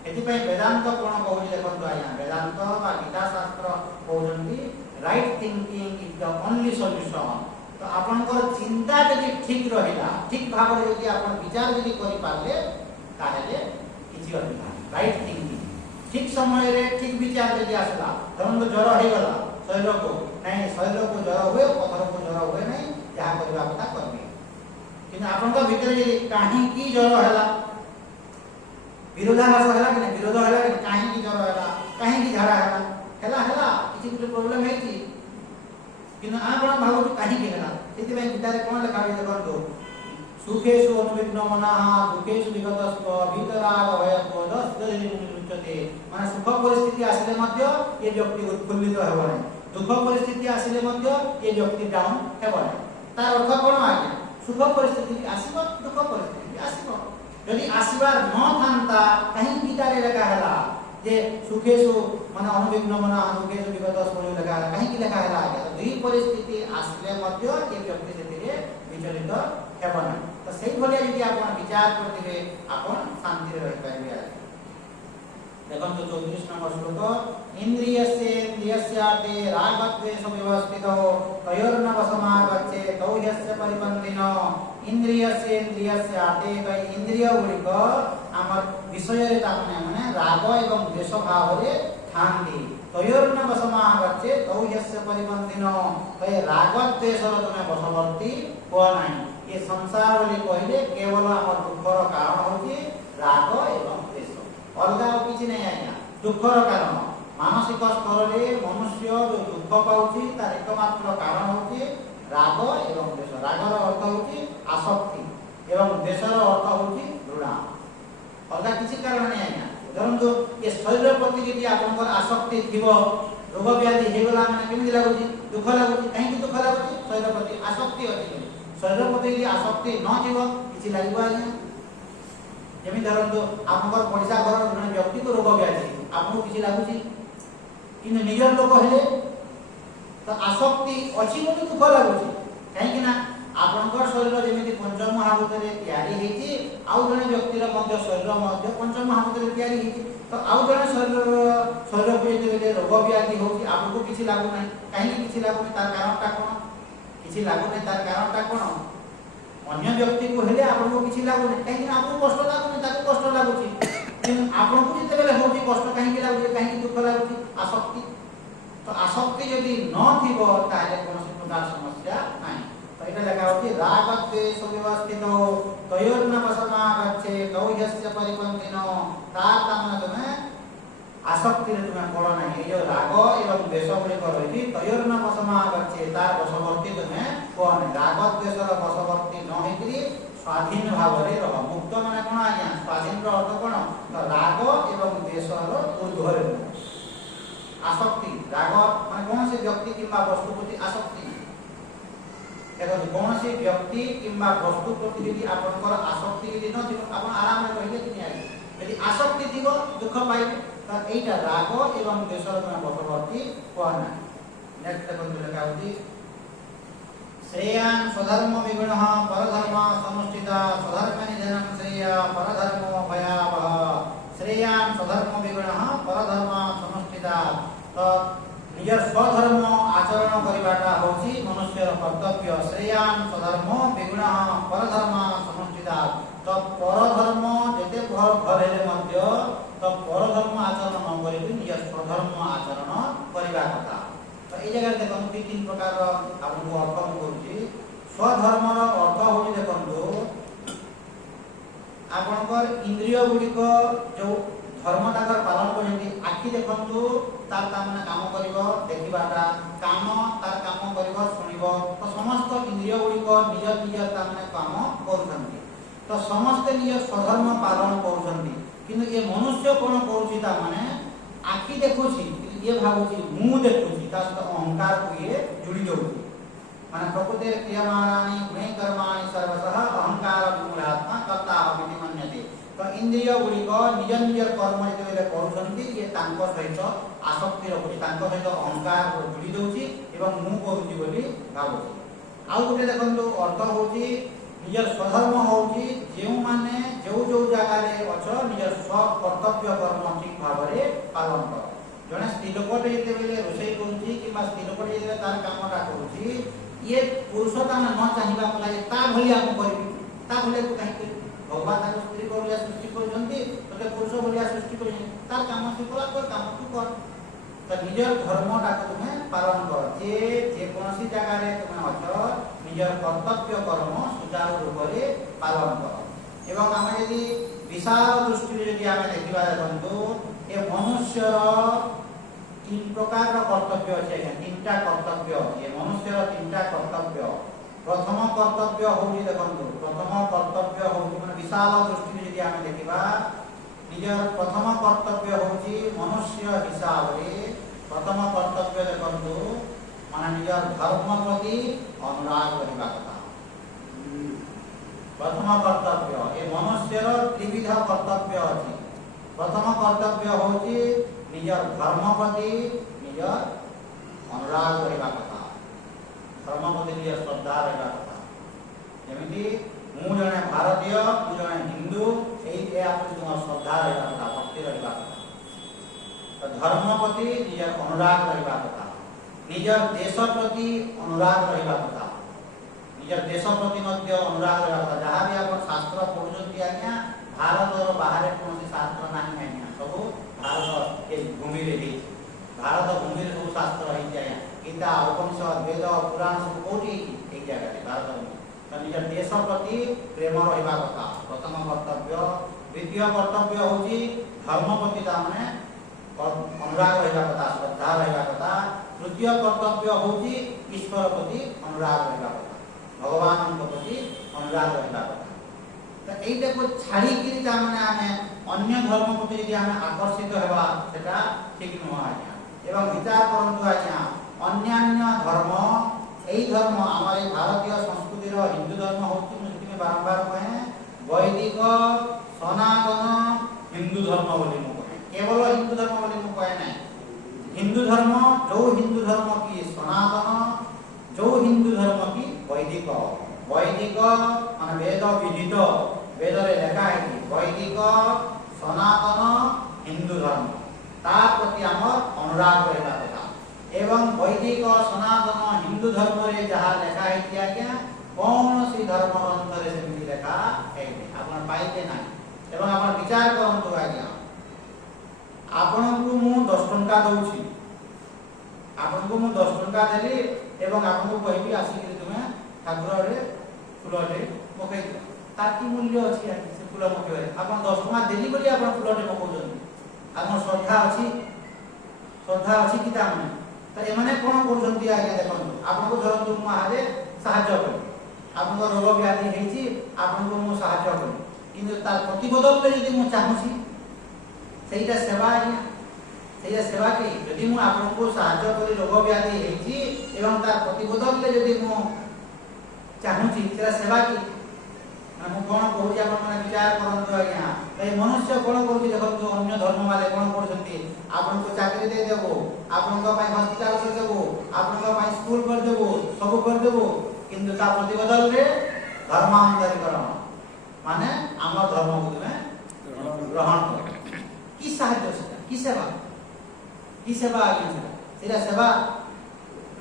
एथिपाई वेदांत कोन कहूची देखंतो आया वेदांत बा गीता शास्त्र कहउजंती right thinking is the only solution तो आपनकर चिंता जदि ठीक रहिला ठीक भाव रे जदि आपन विचार जदि करि पाले ताहेले किछि असुविधा राइट थिंकिंग ठीक समय रे ठीक विचार जदि आसला धरन ज्वर हे गला शरीर को नहीं शरीर को ज्वर हुए पथर को ज्वर हुए नहीं जहा करबा कथा करबी किन आपनका भीतर जदि काहे की ज्वर हैला विरोधाभास हैला कि विरोध हैला कि काहे की ज्वर हैला काहे की झाड़ा हैला किछि गुटे प्रॉब्लम हेछि किन आपण भाव काहे की हैला सेति भाई विचार कोन लेखा है देखो सुखेषु अनुविघ्न मनाः दुखेषु विगतस्व भीतराग भयक्रोधः मुच्यते माने सुख परिस्थिति आसिले मध्य ये व्यक्ति उत्फुल्लित हेबो नै दुख परिस्थिति आसिले मध्य ये व्यक्ति डाउन हेबो नै तार अर्थ कोन आज्ञा सुख परिस्थिति आसीबो दुख परिस्थिति आसीबो यदि आसीबार न थांता कहीं गीतारे लेखा हैला जे सुखेषु माने अनुविघ्न मनाः दुखेषु विगतस्व लेखा हैला कहीं की लेखा हैला तो दुई परिस्थिति आसिले मध्य ये व्यक्ति सेतिरे विचलित हेबो नै तो सेही भलिया यदि आपण विचार करथिबे आपण शांति रे रहि पाइबे देखंतु 34 नंबर श्लोक इंद्रियस्येन्द्रियस्याते रागद्वेष व्यवस्थितो तयोर्न वशमागच्छे तौ ह्यस्य परिबन्धिनो इंद्रियस्येन्द्रियस्याते तो इंद्रिय गुड़िक आमर विषय रे तामने माने राग एवं द्वेष भाव रे थांदी तयोर्न वशमागच्छे तौ ह्यस्य परिबन्धिनो तो राग द्वेष रो तमे वशवर्ती हो नाही ये संसार बोली कहिले केवल आमर दुखर कारण होची राग एवं द्वेष अलगा किछि नै आया दुखर कारण मानसिक स्तर रे मनुष्य जो दुख पाउची तार एकमात्र कारण होची राग एवं द्वेष रागर अर्थ होची आसक्ति एवं द्वेषर अर्थ होची घृणा अलगा किछि कारण नै आया धरंतु ये शरीर प्रति यदि आपनकर आसक्ति थिबो रोग व्याधि हेगला माने केमि लागुची दुख लागुची काहे कि दुख लागुची शरीर प्रति आसक्ति अछि शरीर प्रति यदि आसक्ति न थिबो किछि लागबो आज्ञा जेमि धरंतु आपनकर पड़िसा घर जने व्यक्ति को रोग व्याधि आपको किछि लागुची किन निजर लोक हेले तो आसक्ति अछि बोली दुख लागुची काहे कि ना आपनकर शरीर जेमिति पंच महाभूत रे तयारी हेछि आउ जने व्यक्ति रो मध्य शरीर मध्य पंच महाभूत रे तयारी हेछि तो आउ जने शरीर को जेते रोग व्याधि होछि आपको किछि लागु नै काहे कि किछि लागु नै तार कारणटा कोन किछि लागु नै तार कारणटा कोन अन्य व्यक्ति को हेले आपको किछि लागु नै काहे कि आपको कष्ट लागु नै ताको कष्ट लागुछि किन आपको जेते बेले होछि कष्ट काहे कि लागुछि काहे कि दुख लागुछि आसक्ति तो आसक्ति यदि न थिबो ताले कोनोसी प्रकार समस्या नै तो एटा लेखा होछि राग द्वेष व्यवस्थितो तयोर्न वशमागच्छे तौ ह्यस्य परिपन्थिनो तार तामना तमे आसक्ति रे तुमे पड़ नाही जो राग एवं द्वेष गुडी करछि तयोर्न वशमागच्छे तार वशवर्ती तुमे कोन राग द्वेष रो वशवर्ती न हेकरी स्वाधीन भाव रे रह मुक्त माने कोन आज्ञा स्वाधीन रो अर्थ कोन तो राग एवं द्वेष रो ऊर्ध्व रे आसक्ति राग माने कोन से व्यक्ति किबा वस्तु प्रति आसक्ति देखो कौन से व्यक्ति किबा वस्तु प्रति यदि आपनकर आसक्ति यदि न थिबो आपन आराम रे रहिले कि नै यदि आसक्ति थिबो दुख पाइबे तो एटा राग एवं द्वेष रो वशवर्ती कोन नेक्स्ट देखो लेखा होती श्रेयान् स्वधर्म विगुणः परधर्म समुष्टिता स्वधर्म निधनं श्रेय परधर्मो भयावह श्रेयान् स्वधर्म विगुणः परधर्म समुष्टिता तो निज स्वधर्म आचरण करिबाटा होची मनुष्यर कर्तव्य श्रेयान् स्वधर्म विगुणः परधर्म समुष्टिता तो परधर्म जेते भरेले मध्य तो परधर्म आचरण न करि निज स्वधर्म आचरण करिबा कथा तो ए जगह देखो तीन प्रकार आपको अर्थ करूची स्वधर्म रो अर्थ होची देखंतु आपनकर इंद्रिय गुडिक जो धर्म ताकर पालन करନ୍ତି आखि देखंतु तार कामना काम करिवो देखिबाटा काम तार काम करिवो सुनिवो तो समस्त इंद्रिय गुडिक निज निज कामना काम करूछंती तो समस्त निज स्वधर्म पालन करूछंती কিন্তু ଏ ମନୁଷ୍ୟ କ'ଣ କରୁଛି ତା ମାନେ ଆଖି ଦେଖୁଛି କିନ୍ତୁ ଇଏ ଭାବୁଛି ମୁଁ ଦେଖୁଛି ତା ସହିତ ଅହଙ୍କାରକୁ ଇଏ ଯୋଡ଼ି ଦେଉଛି ମାନେ ପ୍ରକୃତିରେ କ୍ରିୟମାଣାନି ଗୁଣୈ କର୍ମାଣି ସର୍ବଶଃ ଅହଙ୍କାର ବିମୂଢ଼ାତ୍ମା କର୍ତ୍ତା ଅହମିତି ମନ୍ୟତେ। ତ ଇନ୍ଦ୍ରିୟ ଗୁଡ଼ିକ ନିଜ ନିଜର କର୍ମ ଯେତେବେଳେ କରୁଛନ୍ତି ଇଏ ତାଙ୍କ ସହିତ ଆସକ୍ତି ରଖୁଛି ତାଙ୍କ ସହିତ ଅହଙ୍କାର ଯୋଡ଼ି ଦେଉଛି ଏବଂ ମୁଁ କରୁଛି ବୋଲି ଭାବୁଛି। ଆଉ ଗୋଟେ ଦେଖନ୍ତୁ ଅର୍ଥ ହେଉଛି ନିଜର ସ୍ୱଧର୍ମ ହେଉଛି ଯେଉଁମାନେ ଯେଉଁ ଜାଗାରେ ଅଛ ନିଜର ସ୍ୱକର୍ତ୍ତବ୍ୟ କର୍ମ ଠିକ୍ ଭାବରେ ପାଳନ କର। ଜଣେ ସ୍ତ୍ରୀ ଲୋକଟେ ଯେତେବେଳେ ରୋଷେଇ କରୁଛି କିମ୍ବା ସ୍ତ୍ରୀ ଲୋକଟେ ଯେତେବେଳେ ତାର କାମଟା କରୁଛି ଇଏ ପୁରୁଷ ତାମାନେ ନ ଚାହିଁବାକୁ ଲାଗେ ତା ଭଳିଆ ମୁଁ କରିବି ତା ଭଳିଆ ତୁ କାହିଁକି ଭଗବାନ ତାକୁ ସ୍ତ୍ରୀ ଭଳିଆ ସୃଷ୍ଟି କରିଛନ୍ତି ତୋତେ ପୁରୁଷ ଭଳିଆ ସୃଷ୍ଟି କରିଛନ୍ତି ତାର କାମ ତୁ କର ତୋର କାମ ତୁ କର। ତ ନିଜର ଧର୍ମଟାକୁ ତୁମେ ପାଳନ କର ଯେକୌଣସି ଜାଗାରେ ତୁମେ ଅଛ ନିଜର କର୍ତ୍ତବ୍ୟ କର୍ମ ସୁଚାରୁ ରୂପରେ ପାଳନ କର। ଏବଂ ଆମେ ଯଦି ବିଶାଳ ଦୃଷ୍ଟିରେ ଯଦି ଆମେ ଦେଖିବା ଦେଖନ୍ତୁ ଏ ମନୁଷ୍ୟର ତିନି ପ୍ରକାରର କର୍ତ୍ତବ୍ୟ ଅଛି ଆଜ୍ଞା ତିନିଟା କର୍ତ୍ତବ୍ୟ ଅଛି ଏ ମନୁଷ୍ୟର ତିନିଟା କର୍ତ୍ତବ୍ୟ। ପ୍ରଥମ କର୍ତ୍ତବ୍ୟ ହେଉଛି ଦେଖନ୍ତୁ ପ୍ରଥମ କର୍ତ୍ତବ୍ୟ ହେଉଛି ମାନେ ବିଶାଳ ଦୃଷ୍ଟିରେ ଯଦି ଆମେ ଦେଖିବା ନିଜର ପ୍ରଥମ କର୍ତ୍ତବ୍ୟ ହେଉଛି ମନୁଷ୍ୟ ହିସାବରେ ପ୍ରଥମ କର୍ତ୍ତବ୍ୟ ଦେଖନ୍ତୁ ମାନେ ନିଜର ଧର୍ମ ପ୍ରତି ଅନୁରାଗ କରିବା କଥା। ପ୍ରଥମ କର୍ତ୍ତବ୍ୟ ଏ ମନୁଷ୍ୟର ତ୍ରିବିଧ କର୍ତ୍ତବ୍ୟ ଅଛି। ପ୍ରଥମ କର୍ତ୍ତବ୍ୟ ହେଉଛି ନିଜର ଧର୍ମ ପ୍ରତି ନିଜର ଅନୁରାଗ କରିବା କଥା ଧର୍ମ ପ୍ରତି ନିଜର ଶ୍ରଦ୍ଧା ରହିବା କଥା। ଯେମିତି ମୁଁ ଜଣେ ଭାରତୀୟ ମୁଁ ଜଣେ ହିନ୍ଦୁ ଏଇ ତୁମର ଶ୍ରଦ୍ଧା ରହିବା କଥା ଭକ୍ତି ରହିବା କଥା। ତ ଧର୍ମ ପ୍ରତି ନିଜର ଅନୁରାଗ ରହିବା କଥା ନିଜର ଦେଶ ପ୍ରତି ଅନୁରାଗ ରହିବା କଥା ନିଜର ଦେଶ ପ୍ରତି ମଧ୍ୟ ଅନୁରାଗ ରହିବା କଥା। ଯାହା ବି ଆପଣ ଶାସ୍ତ୍ର ପଢ଼ୁଛନ୍ତି ଆଜ୍ଞା ଭାରତର ବାହାରେ କୌଣସି ଶାସ୍ତ୍ର ନାହିଁ ଆଜ୍ଞା ସବୁ ଭାରତ ଏ ଭୂମିରେ ହେଇଛି ଭାରତ ଭୂମିରେ ସବୁ ଶାସ୍ତ୍ର ହେଇଛି ଆଜ୍ଞା ଗୀତା ଉପନିଷଦ ବେଦ ପୁରାଣ ସବୁ କୋଉଠି ହେଇଛି ଏଇ ଜାଗାରେ ଭାରତ ଭୂମି। ତ ନିଜ ଦେଶ ପ୍ରତି ପ୍ରେମ ରହିବା କଥା ପ୍ରଥମ କର୍ତ୍ତବ୍ୟ। ଦ୍ୱିତୀୟ କର୍ତ୍ତବ୍ୟ ହେଉଛି ଧର୍ମ ପ୍ରତି ତାମାନେ ଅନୁରାଗ ରହିବା କଥା ଶ୍ରଦ୍ଧା ରହିବା କଥା। ତୃତୀୟ କର୍ତ୍ତବ୍ୟ ହେଉଛି ଈଶ୍ୱର ପ୍ରତି ଅନୁରାଗ ରହିବା କଥା ଭଗବାନଙ୍କ ପ୍ରତି ଅନୁରାଗ ରହିବା କଥା। ତ এইটাକୁ ଛାଡ଼ିକିରି ତାମାନେ ଆମେ ଅନ୍ୟ ଧର୍ମ ପ୍ରତି ଯଦି ଆମେ ଆକର୍ଷିତ ହେବା ସେଟା ଠିକ୍ ନୁହଁ ଆଜ୍ଞା। ଏବଂ ବିଚାର କରନ୍ତୁ ଆଜ୍ଞା ଅନ୍ୟାନ୍ୟ ଧର୍ମ এই ধর্ম আমার এই ভারতীয় সংস্কৃতির হিন্দু ধর্ম হচ্ছে ମୁଁ ସେଥିପାଇଁ ବାରମ୍ବାର କହେ ବୈଦିକ ସନାତନ ହିନ୍ଦୁ ଧର୍ମ ବୋଲି ମୁଁ କହେ କେବଳ ହିନ୍ଦୁ ଧର୍ମ ବୋଲି ମୁଁ କହେ ନାହିଁ। ହିନ୍ଦୁ ଧର୍ମ ଯୋଉ ହିନ୍ଦୁ ଧର୍ମ କି ସନାତନ ଯୋଉ ହିନ୍ଦୁ ଧର୍ମ କି ବୈଦିକ ବୈଦିକ ମାନେ ବେଦ ବିହିତ ବେଦରେ ଲେଖା ହେଇଛି ବୈଦିକ ସନାତନ ହିନ୍ଦୁ ଧର୍ମ ତା ପ୍ରତି ଆମର ଅନୁରାଗ ରହିବା କଥା। ଏବଂ ବୈଦିକ ସନାତନ ହିନ୍ଦୁ ଧର୍ମରେ ଯାହା ଲେଖା ହେଇଛି ଆଜ୍ଞା କୌଣସି ଧର୍ମ ଗ୍ରନ୍ଥରେ ସେମିତି ଲେଖା ହେଇନି ଆପଣ ପାଇବେ ନାହିଁ। ଏବଂ ଆପଣ ବିଚାର କରନ୍ତୁ ଆଜ୍ଞା ଆପଣଙ୍କୁ ମୁଁ 10 ଟଙ୍କା ଦଉଛି ଆପଣଙ୍କୁ ମୁଁ 10 ଟଙ୍କା ଦେଲି ଏବଂ ଆପଣଙ୍କୁ କହିବି ଆସିକି ତୁମେ ଠାକୁରରେ ଫୁଲଟେ ପକେଇ ଦିଅ ତାର କି ମୂଲ୍ୟ ଅଛି ଆଜ୍ଞା ସେ ଫୁଲ ପକେଇବାରେ ଆପଣ 10 ଟଙ୍କା ଦେଲି ବୋଲି ଆପଣ ଫୁଲଟେ ପକଉଛନ୍ତି ଆପଣଙ୍କ ଶ୍ରଦ୍ଧା ଅଛି କି ତାମାନେ। ତ ଏମାନେ କ'ଣ କରୁଛନ୍ତି ଆଜ୍ଞା ଦେଖନ୍ତୁ ଆପଣଙ୍କୁ ଧରନ୍ତୁ ମୁଁ ଆହାରେ ସାହାଯ୍ୟ କଲି ଆପଣଙ୍କ ରୋଗ ବ୍ୟାଧି ହେଇଛି ଆପଣଙ୍କୁ ମୁଁ ସାହାଯ୍ୟ କଲି କିନ୍ତୁ ତାର ପ୍ରତିବଦଳରେ ଯଦି ମୁଁ ଚାହୁଁଛି ସେଇଟା ସେବା ଆଜ୍ଞା ସେଇଟା ସେବା କି ଯଦି ମୁଁ ଆପଣଙ୍କୁ ସାହାଯ୍ୟ କରି ରୋଗ ବ୍ୟାଧି ହେଇଛି ଏବଂ ତାର ପ୍ରତିବଦଳରେ ଯଦି ମୁଁ ଚାହୁଁଛି ସେଟା ସେବା କି ମୁଁ କ'ଣ କହୁଛି ଆପଣମାନେ ବିଚାର କରନ୍ତୁ ଆଜ୍ଞା। এই ମନୁଷ୍ୟ କ'ଣ କରୁଛି ଦେଖନ୍ତୁ ଅନ୍ୟ ଧର୍ମ ବାଲେ କ'ଣ କରୁଛନ୍ତି ଆପଣଙ୍କୁ ଚାକିରି ଦେଇଦେବୁ ଆପଣଙ୍କ ପାଇଁ ହସ୍ପିଟାଲ କରିଦେବୁ ଆପଣଙ୍କ ପାଇଁ ସ୍କୁଲ କରିଦେବୁ ସବୁ କରିଦେବୁ କିନ୍ତୁ ତା ପ୍ରତିବଦଳରେ ଧର୍ମାନ୍ତରୀକରଣ ମାନେ ଆମ ଧର୍ମକୁ ତୁମେ ଗ୍ରହଣ କର କି ସାହାଯ୍ୟ ସେଟା କି ସେବା ଆଜ୍ଞା ସେଟା ସେବା।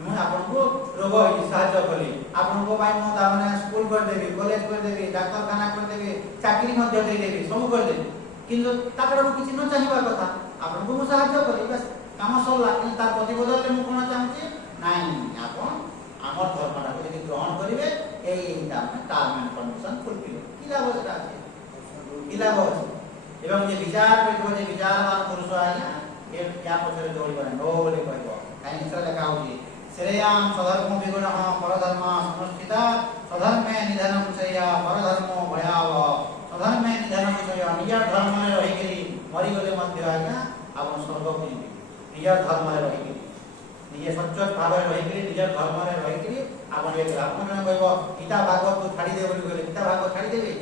ମୁଁ ଆପଣଙ୍କୁ ରୋଗ ହେଇଛି ସାହାଯ୍ୟ କଲି ଆପଣଙ୍କ ପାଇଁ ମୁଁ ତାମାନେ ସ୍କୁଲ କରିଦେବି କଲେଜ କରିଦେବି ଡାକ୍ତରଖାନା କରିଦେବି ଚାକିରି ମଧ୍ୟ ଦେଇଦେବି ସବୁ କରିଦେବି କିନ୍ତୁ ତାପରେ ମୁଁ କିଛି ନ ଚାହିଁବା କଥା ଆପଣଙ୍କୁ ମୁଁ ସାହାଯ୍ୟ କଲି ବାସ୍ କାମ ସରିଲା କିନ୍ତୁ ତାର ପ୍ରତିବଦଳରେ ମୁଁ କ'ଣ ଚାହୁଁଛି ନାଇଁ ଆପଣ ଆମର ଧର୍ମଟାକୁ ଯଦି ଗ୍ରହଣ କରିବେ ଏଇ ତାମାନେ ଟର୍ମ ଆଣ୍ଡ କଣ୍ଡିସନ ଫୁଲଫିଲ୍ କି ଲାଭ ସେଟା ଅଛି କି ଲାଭ ଅଛି। ଏବଂ ଯେ ବିଚାର କରିବ ଯେ ବିଚାରବାନ ପୁରୁଷ ଆଜ୍ଞା ୟା ପଛରେ ଦୌଡ଼ିବ ନାହିଁ ନ ବୋଲି କହିବ କାହିଁକି ସେଟା ଲେଖା ହେଉଛି ଶ୍ରେୟାଂ ସ୍ୱଧର୍ମ ବିଗୁଣଃ ପରଧର୍ମ ସମଷ୍ଠିତା ସ୍ୱଧର୍ମେ ନିଧନଂ ଶ୍ରେୟା ପରଧର୍ମ ଭୟାବହ ଅଧର୍ମ ନିଧନ ବିଷୟ ନିଜ ଧର୍ମରେ ରହିକିରି ମରିଗଲେ ମଧ୍ୟ ଆଜ୍ଞା ଆପଣ ସ୍ୱର୍ଗକୁ ଯିବେ। ନିଜ ଧର୍ମରେ ରହିକିରି ନିଜେ ସଚ୍ଚୋଟ ଭାବରେ ରହିକିରି ନିଜ ଧର୍ମରେ ରହିକିରି ଆପଣ ଇଏ କରିବେ। ଆପଣ ଜଣେ କହିବ ଗୀତା ଭାଗବତ ଛାଡ଼ିଦେବେ ବୋଲି କହିଲେ ଗୀତା ଭାଗବତ ଛାଡ଼ିଦେବେ?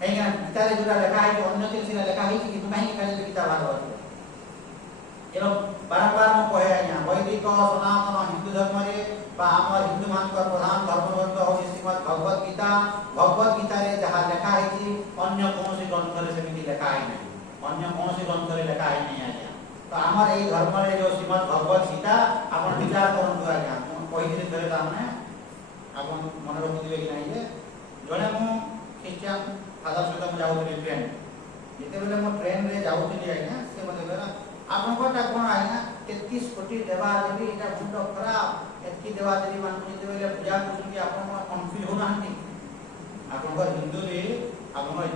କାହିଁକିନା ଗୀତାରେ ଯୋଉଟା ଲେଖା ହେଇଛି ଅନ୍ୟ କିଛି ସେଟା ଲେଖା ହେଇଛି କିନ୍ତୁ କାହିଁକି ଛାଡ଼ିଦେବେ ଗୀତା ଭାଗବତ? ଏଣୁ ବାରମ୍ବାର ମୁଁ କହେ ଆଜ୍ଞା ବୈଦିକ ସନାତନ ହିନ୍ଦୁ ଧର୍ମରେ ବା ଆମର ହିନ୍ଦୁମାନଙ୍କର ପ୍ରଧାନ ଧର୍ମଗ୍ରନ୍ଥ ହେଉଛି ଶ୍ରୀମଦ୍ ଭଗବତ ଗୀତା। ଭଗବତ ଗୀତାରେ ଯାହା ଲେଖା ହେଇଛି ଅନ୍ୟ କୌଣସି ଗ୍ରନ୍ଥରେ ସେମିତି ଲେଖା ହେଇନାହିଁ। ଅନ୍ୟ କୌଣସି ଗ୍ରନ୍ଥରେ ଲେଖା ହେଇନାହିଁ ଆଜ୍ଞା। ତ ଆମର ଏଇ ଧର୍ମରେ ଯେଉଁ ଶ୍ରୀମଦ୍ ଭଗବତ ଗୀତା ଆପଣ ବିଚାର କରନ୍ତୁ ଆଜ୍ଞା। ମୁଁ କହିଥିଲି ଥରେ ତାମାନେ ଆପଣ ମନେ ରଖୁଥିବେ କି ନାହିଁ ଯେ ଜଣେ ମୁଁ ଖ୍ରୀଷ୍ଟିଆନ ଫାଦର ସହିତ ମୁଁ ଯାଉଥିଲି ଟ୍ରେନ୍। ଯେତେବେଳେ ମୁଁ ଟ୍ରେନ୍ରେ ଯାଉଥିଲି ଆଜ୍ଞା ସେ ମୋତେ କହିଲା ଆପଣଙ୍କଟା କ'ଣ ଆଜ୍ଞା 33 କୋଟି ଦେବାଦେବୀ ଏଇଟା ମୁଣ୍ଡ ଖରାପ ଏତିକି ଦେବାଦେବୀ ମାନଙ୍କୁ ଯେତେବେଳେ ପୂଜା କରୁଛନ୍ତି ଆପଣ କ'ଣ କନଫ୍ୟୁଜ୍ ହେଉନାହାନ୍ତି? ଆପଣଙ୍କର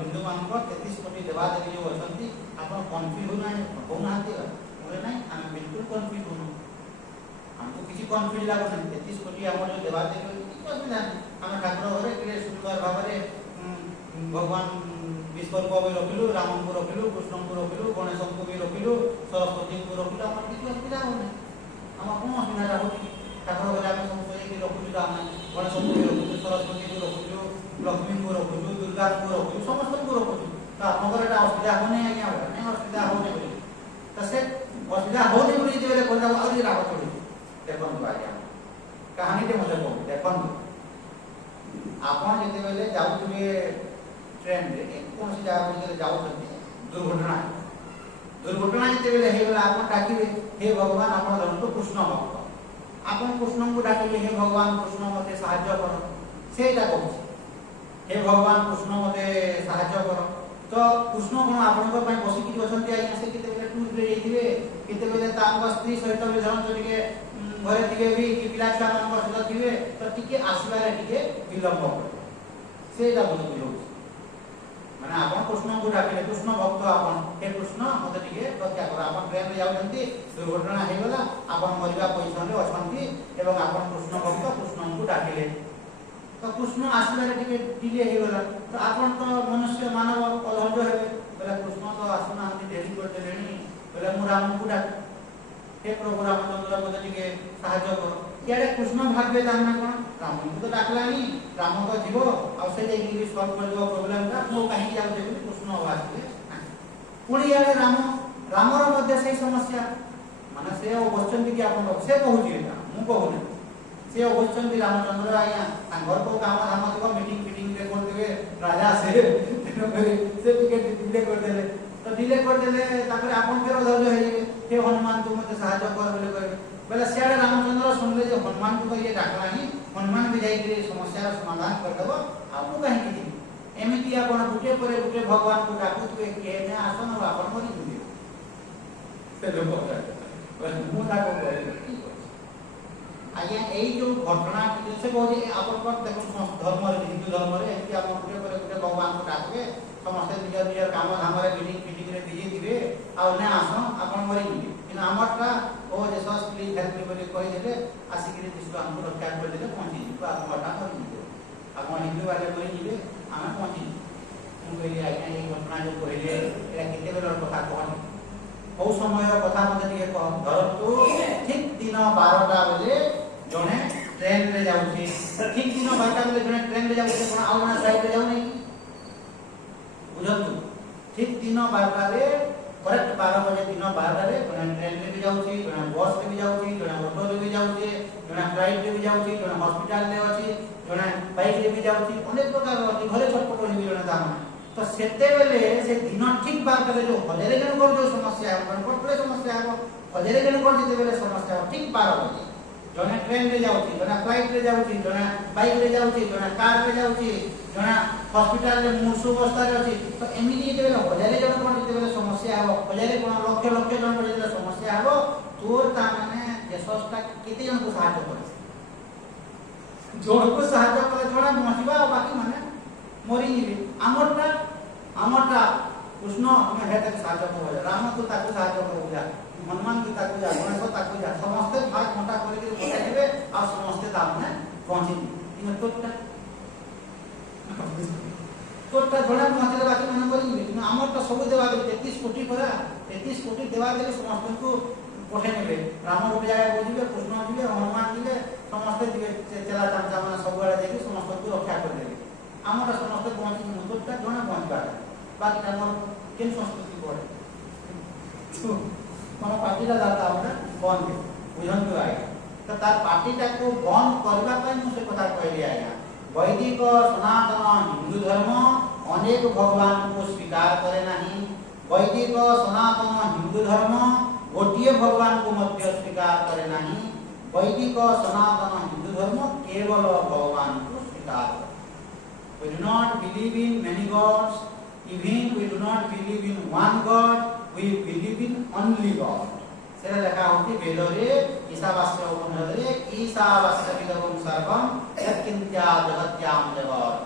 ହିନ୍ଦୁମାନଙ୍କ 33 କୋଟି ଦେବାଦେବୀ ଯେଉଁ ଅଛନ୍ତି ଆପଣ କନଫ୍ୟୁଜ୍ ହେଉନାହାନ୍ତି? କହିଲେ ନାହିଁ ଆମେ ବିଲକୁଲ କନଫ୍ୟୁଜ୍ ହେଉନୁ। ଆମକୁ କିଛି କନଫ୍ୟୁଜ୍ ଲାଗୁନାହିଁ। 33 କୋଟି ଆମର ଯେଉଁ ଦେବାଦେବୀ କିଛି ଅସୁବିଧା ନାହିଁ। ଆମେ ଠାକୁର ଘରେ କେତେ ସୁନ୍ଦର ଭାବରେ ଭଗବାନ ବିଶ୍ୱରୂପ ବି ରଖିଲୁ, ରାମଙ୍କୁ ରଖିଲୁ, କୃଷ୍ଣଙ୍କୁ ରଖିଲୁ, ଗଣେଶଙ୍କୁ ବି ରଖିଲୁ, ସରସ୍ୱତୀଙ୍କୁ ରଖିଲୁ। ଆମର କିଛି ଅସୁବିଧା ହେଉନାହିଁ। ଆମର କ'ଣ ଅସୁବିଧା ହେଉଛି? ଠାକୁର ଘରେ ଆମେ ସବୁ ସଜାଇକି ରଖୁଛୁ। ଆମେ ଗଣେଶଙ୍କୁ ବି ରଖୁଛୁ, ସରସ୍ୱତୀଙ୍କୁ ରଖୁଛୁ, ଲକ୍ଷ୍ମୀଙ୍କୁ ରଖୁଛୁ, ଦୁର୍ଗାଙ୍କୁ ରଖୁଛୁ, ସମସ୍ତଙ୍କୁ ରଖୁଛୁ। ତ ଆପଣଙ୍କର ଏଇଟା ଅସୁବିଧା ହେଉନି ଆଜ୍ଞା? ନାଇଁ ଅସୁବିଧା ହେଉନି ବୋଲି। ତ ସେ ଅସୁବିଧା ହେଉନି ବୋଲି ଯେତେବେଳେ କହିଲା ଆହୁରି ରାଗ ଚଢ଼ୁଛି। ଦେଖନ୍ତୁ ଆଜ୍ଞା କାହାଣୀଟେ ମୋତେ କହୁ। ଦେଖନ୍ତୁ ଆପଣ ଯେତେବେଳେ ଯାଉଥିବେ ଟ୍ରେନ୍ରେ କୌଣସି ଜାଗାକୁ ଯେତେବେଳେ ଯାଉଛନ୍ତି ଦୁର୍ଘଟଣା ଯେତେବେଳେ ହେଇଗଲା ଆପଣ ଡାକିବେ ହେ ଭଗବାନ ଆପଣ ଧରନ୍ତୁ କୃଷ୍ଣ ଭକ୍ତ। ଆପଣ କୃଷ୍ଣଙ୍କୁ ଡାକିଲେ ହେ ଭଗବାନ କୃଷ୍ଣ ମୋତେ ସାହାଯ୍ୟ କର। ସେଇଟା କହୁଛି ହେ ଭଗବାନ କୃଷ୍ଣ ମୋତେ ସାହାଯ୍ୟ କର। ତ କୃଷ୍ଣ କ'ଣ ଆପଣଙ୍କ ପାଇଁ ବସିକିରି ଅଛନ୍ତି ଆଜ୍ଞା? ସେ କେତେବେଳେ ଟୁର୍ରେ ଯାଇଥିବେ, କେତେବେଳେ ତାଙ୍କ ସ୍ତ୍ରୀ ସହିତ ବି ଧରନ୍ତୁ ଟିକେ ଘରେ ଥିବେ ବି କି ପିଲା ଛୁଆମାନଙ୍କ ସହିତ ଥିବେ ତ ଟିକେ ଆସିବାରେ ଟିକେ ବିଳମ୍ବ କରିବ। ସେଇଟା ମୋତେ ବୁଝଉଛି। ମାନେ ଆପଣ କୃଷ୍ଣଙ୍କୁ ଡାକିଲେ କୃଷ୍ଣ ଭକ୍ତ ଆପଣ ହେ କୃଷ୍ଣ ମୋତେ ଟିକେ ରକ୍ଷା କର। ଆପଣ ଟ୍ରେନ୍ରେ ଯାଉଛନ୍ତି ଦୁର୍ଘଟଣା ହେଇଗଲା ଆପଣ ମରିବା ପୋଜିସନରେ ଅଛନ୍ତି ଏବଂ ଆପଣ କୃଷ୍ଣ ଭକ୍ତ କୃଷ୍ଣଙ୍କୁ ଡାକିଲେ ତ କୃଷ୍ଣ ଆସିବାରେ ଟିକେ ଡିଲେ ହେଇଗଲା ତ ଆପଣ ତ ମନୁଷ୍ୟ ମାନବ ଅଧୈର୍ଯ୍ୟ ହେବେ। ବୋଲେ କୃଷ୍ଣ ତ ଆସୁନାହାନ୍ତି ଡେରି କରିଦେଲେଣି। ବୋଲେ ମୁଁ ରାମଙ୍କୁ ଡାକେ ହେ ପ୍ରଭୁ ରାମଚନ୍ଦ୍ର ମୋତେ ଟିକେ ସାହାଯ୍ୟ କର। ଇଆଡ଼େ କୃଷ୍ଣ ଭାବିବେ ତାମାନେ କ'ଣ ରାମଙ୍କୁ ତ ଡାକିଲାନି ରାମ ତ ଯିବ ଆଉ ସେ ଯାଇକି ସଲ୍ଭ କରିଦେବ ପ୍ରୋବ୍ଲେମଟା ମୁଁ କାହିଁକି ଯାଉଛି ବୋଲି କୃଷ୍ଣ ଆସିବେ। ପୁଣି ଇଆଡ଼େ ରାମର ମଧ୍ୟ ସେଇ ସମସ୍ୟା ମାନେ ସେ ବସିଛନ୍ତି କି ଆପଣ ସେ କହୁଛି ଏଇଟା ମୁଁ କହୁନି। ସେ ବସିଛନ୍ତି ରାମଚନ୍ଦ୍ର ଆଜ୍ଞା ତାଙ୍କର କେଉଁ କାମ ଧାମ ଥିବ ମିଟିଂ ଫିଟିଂରେ କରିଦେବେ ରାଜା ସେ ତେଣୁକରି ସେ ଟିକେ ଡିଲେ କରିଦେଲେ। ତ ଡିଲେ କରିଦେଲେ ତାପରେ ଆପଣ ଫେର ଅଧୈର୍ଯ୍ୟ ହେଇଯିବେ ହେ ହନୁମାନ ତୁ ମୋତେ ସାହାଯ୍ୟ କର ବୋଲି କହିବେ। ବୋଲେ ସିଆଡ଼େ ରାମଚନ୍ଦ୍ର ଶୁଣିଲେ ଯେ ହନୁମାନଙ୍କୁ ତ ଇଏ ଡାକିଲାନି ହନୁମାନ ବି ଯାଇକି ସମସ୍ୟାର ସମାଧାନ କରିଦେବ ଆଉ ମୁଁ କାହିଁକି ଯିବି। ଏମିତି ଆପଣ ଗୋଟେ ପରେ ଗୋଟେ ଭଗବାନଙ୍କୁ ଡାକୁଥିବେ କିଏ ନା ଆସନ ଆପଣ ମରିଯିବେ। ସେ ଲୋକ ମୁଁ ତାକୁ କହିଲି ଆଜ୍ଞା ଏଇ ଯେଉଁ ଘଟଣା ସେ କହୁଛି ଆପଣଙ୍କର ଦେଖନ୍ତୁ ଧର୍ମରେ ହିନ୍ଦୁ ଧର୍ମରେ ଏମିତି ଆପଣ ଗୋଟେ ପରେ ଗୋଟେ ଭଗବାନଙ୍କୁ ଡାକିବେ ସମସ୍ତେ ନିଜ ନିଜ କାମ ଧାମରେ ମିଟିଂ ଫିଟିଂରେ ବିଜି ଥିବେ ଆଉ ନା ଆସ ଆପଣ ମରିଯିବେ। କିନ୍ତୁ ଆମରଟା ଓ ଜେସସ୍ ପ୍ଲିଜ୍ ହେଲ୍ପ ମି ବୋଲି କହିଦେଲେ ଆସିକିରି ଯୀଶୁ ଆମକୁ ରକ୍ଷା କରିଦେଲେ ପହଞ୍ଚିଯିବୁ ଆପଣଟା ମରିଯିବେ। ଆପଣ ହିନ୍ଦୁ ବାଲେ ମରିଯିବେ ଆମେ ପହଞ୍ଚିଯିବୁ। ମୁଁ କହିଲି ଆଜ୍ଞା ଏଇ ଘଟଣା ଯେଉଁ କହିଲେ ଏଇଟା କେତେବେଳର କଥା କହନି କେଉଁ ସମୟର କଥା ମୋତେ ଟିକେ କହ। ଧରନ୍ତୁ ଠିକ୍ ଦିନ 12ଟା ବେଳେ ଜଣେ ଟ୍ରେନ୍ରେ ଯାଉଛି। ଠିକ୍ ଦିନ 12ଟା ବେଳେ ଜଣେ ଟ୍ରେନ୍ରେ ଯାଉଛି କ'ଣ ଆଉ ଜଣେ ଫ୍ଲାଇଟ୍ରେ ଯାଉନି? ବୁଝନ୍ତୁ ଠିକ୍ ଦିନ 12ଟାରେ କରେକ୍ଟ 12 ବଜେ ଦିନ 12ଟାରେ ଜଣେ ଟ୍ରେନ୍ରେ ବି ଯାଉଛି, ଜଣେ ବସ୍ରେ ବି ଯାଉଛି, ଜଣେ ଅଟୋରେ ବି ଯାଉଛି, ଜଣେ ଫ୍ଲାଇଟ୍ରେ ବି ଯାଉଛି, ଜଣେ ହସ୍ପିଟାଲରେ ଅଛି, ଜଣେ ବାଇକ୍ରେ ବି ଯାଉଛି, ଅନେକ ପ୍ରକାର ଅଛି। ଘରେ ଛଟପଟ ହେଇବି ଜଣେ ତାମାନେ ତ ସେତେବେଳେ ସେ ଦିନ ଠିକ୍ 12ଟାରେ ଯେଉଁ ହଜାରେ ଜଣଙ୍କର ଯେଉଁ ସମସ୍ୟା ହେବ ଜଣଙ୍କର ସମସ୍ୟା ହେବ ହଜାରେ ଜଣଙ୍କର ଯେତେବେଳେ ସମସ୍ୟା ହେବ ଠିକ୍ 12 ବଜେ ଜଣେ ଟ୍ରେନ୍ରେ ଯାଉଛି, ଜଣେ ଫ୍ଲାଇଟ୍ରେ ଯାଉଛି, ଜଣେ ବାଇକ୍ରେ ଯାଉଛି, ଜଣେ କାର୍ରେ ଯାଉଛି, ଜଣେ ହସ୍ପିଟାଲରେ ମୂର୍ଷୁ ଅବସ୍ଥାରେ ଅଛି। ତ ଏମିତି ଯେତେବେଳେ ହଜାରେ ଜଣଙ୍କର ଯେତେବେଳେ ସମସ୍ୟା ହେବ ହଜାରେ କ'ଣ ଲକ୍ଷ ଲକ୍ଷ ଜଣଙ୍କର ଯେତେବେଳେ ସମସ୍ୟା ହେବ ତୋର ତାମାନେ ଜେସସ୍ଟା କେତେ ଜଣଙ୍କୁ ସାହାଯ୍ୟ କରେ? ଜଣକୁ ସାହାଯ୍ୟ କଲେ ଜଣେ ବଞ୍ଚିବା ଆଉ ବାକି ମାନେ ମରିଯିବେ। ଆମରଟା କୃଷ୍ଣ ତୁମେ ହେଟାକୁ ସାହାଯ୍ୟ କର, ରାମ ତୁ ତାକୁ ସାହାଯ୍ୟ କରିବୁ ଯା, ହନୁମାନ ତୁ ତାକୁ ଯା, ଗଣେଶ ତାକୁ ଯା, ସମସ୍ତେ ଭାଗ ଘଣ୍ଟା କରିକି ବସାଇଯିବେ ଆଉ ସମସ୍ତେ ତାମାନେ ପହଞ୍ଚିଯିବେ। କିନ୍ତୁ ତୋରଟା ତ তোরটা জଣେ ପହଞ୍ଚେଇଲେ ବାକି ମାନେ କରିଯିବେ କିନ୍ତୁ ଆମରଟା ସବୁ ଦେବା ଗଲେ 33 କୋଟି ପରା 33 କୋଟି ଦେବା ଗଲେ ସମସ୍ତଙ୍କୁ ପଠେଇ ନେବେ ରାମ ଗୋଟେ ଜାଗାକୁ ଯିବେ କୃଷ୍ଣ ଯିବେ ହନୁମାନ ଯିବେ ସମସ୍ତେ ଯିବେ ଚେଲା ଚାମଚା ମାନେ ସବୁଆଡ଼େ ଯାଇକି ସମସ୍ତଙ୍କୁ ରକ୍ଷା କରିଦେବେ ଆମର ସମସ୍ତେ ପହଞ୍ଚିଯିବୁ ତୋରଟା ଜଣେ ପହଞ୍ଚିବା ବାକି ଆମର କେନ୍ ସଂସ୍କୃତି ପଢ଼େ మన ପାର୍ଟିଟା ଦାଦା ଆମେ ବନ୍ଦ ବୁଝନ୍ତୁ ଆଜ୍ଞା ତ ତାର ପାର୍ଟିଟାକୁ ବନ୍ଦ କରିବା ପାଇଁ ମୁଁ ସେ କଥା କହିଲି ଆଜ୍ଞା ବୈଦିକ ସନାତନ ହିନ୍ଦୁ ଧର୍ମ ଅନେକ ଭଗବାନଙ୍କୁ ସ୍ୱୀକାର କରେ ନାହିଁ ବୈଦିକ ସନାତନ ହିନ୍ଦୁ ଧର୍ମ ଗୋଟିଏ ଭଗବାନଙ୍କୁ ମଧ୍ୟ ସ୍ୱୀକାର କରେ ନାହିଁ ବୈଦିକ ସନାତନ ହିନ୍ଦୁ ଧର୍ମ କେବଳ ଭଗବାନଙ୍କୁ ସ୍ୱୀକାର କରେ we do not believe in many gods even we do not believe in one god we believe in only God সেটা লেখা হচ্ছে বেদরে ঈশাবাস্য উপনিষদে ঈশাবাস্যবিদং সর্বং যৎকিঞ্চা জগত্যাম জগৎ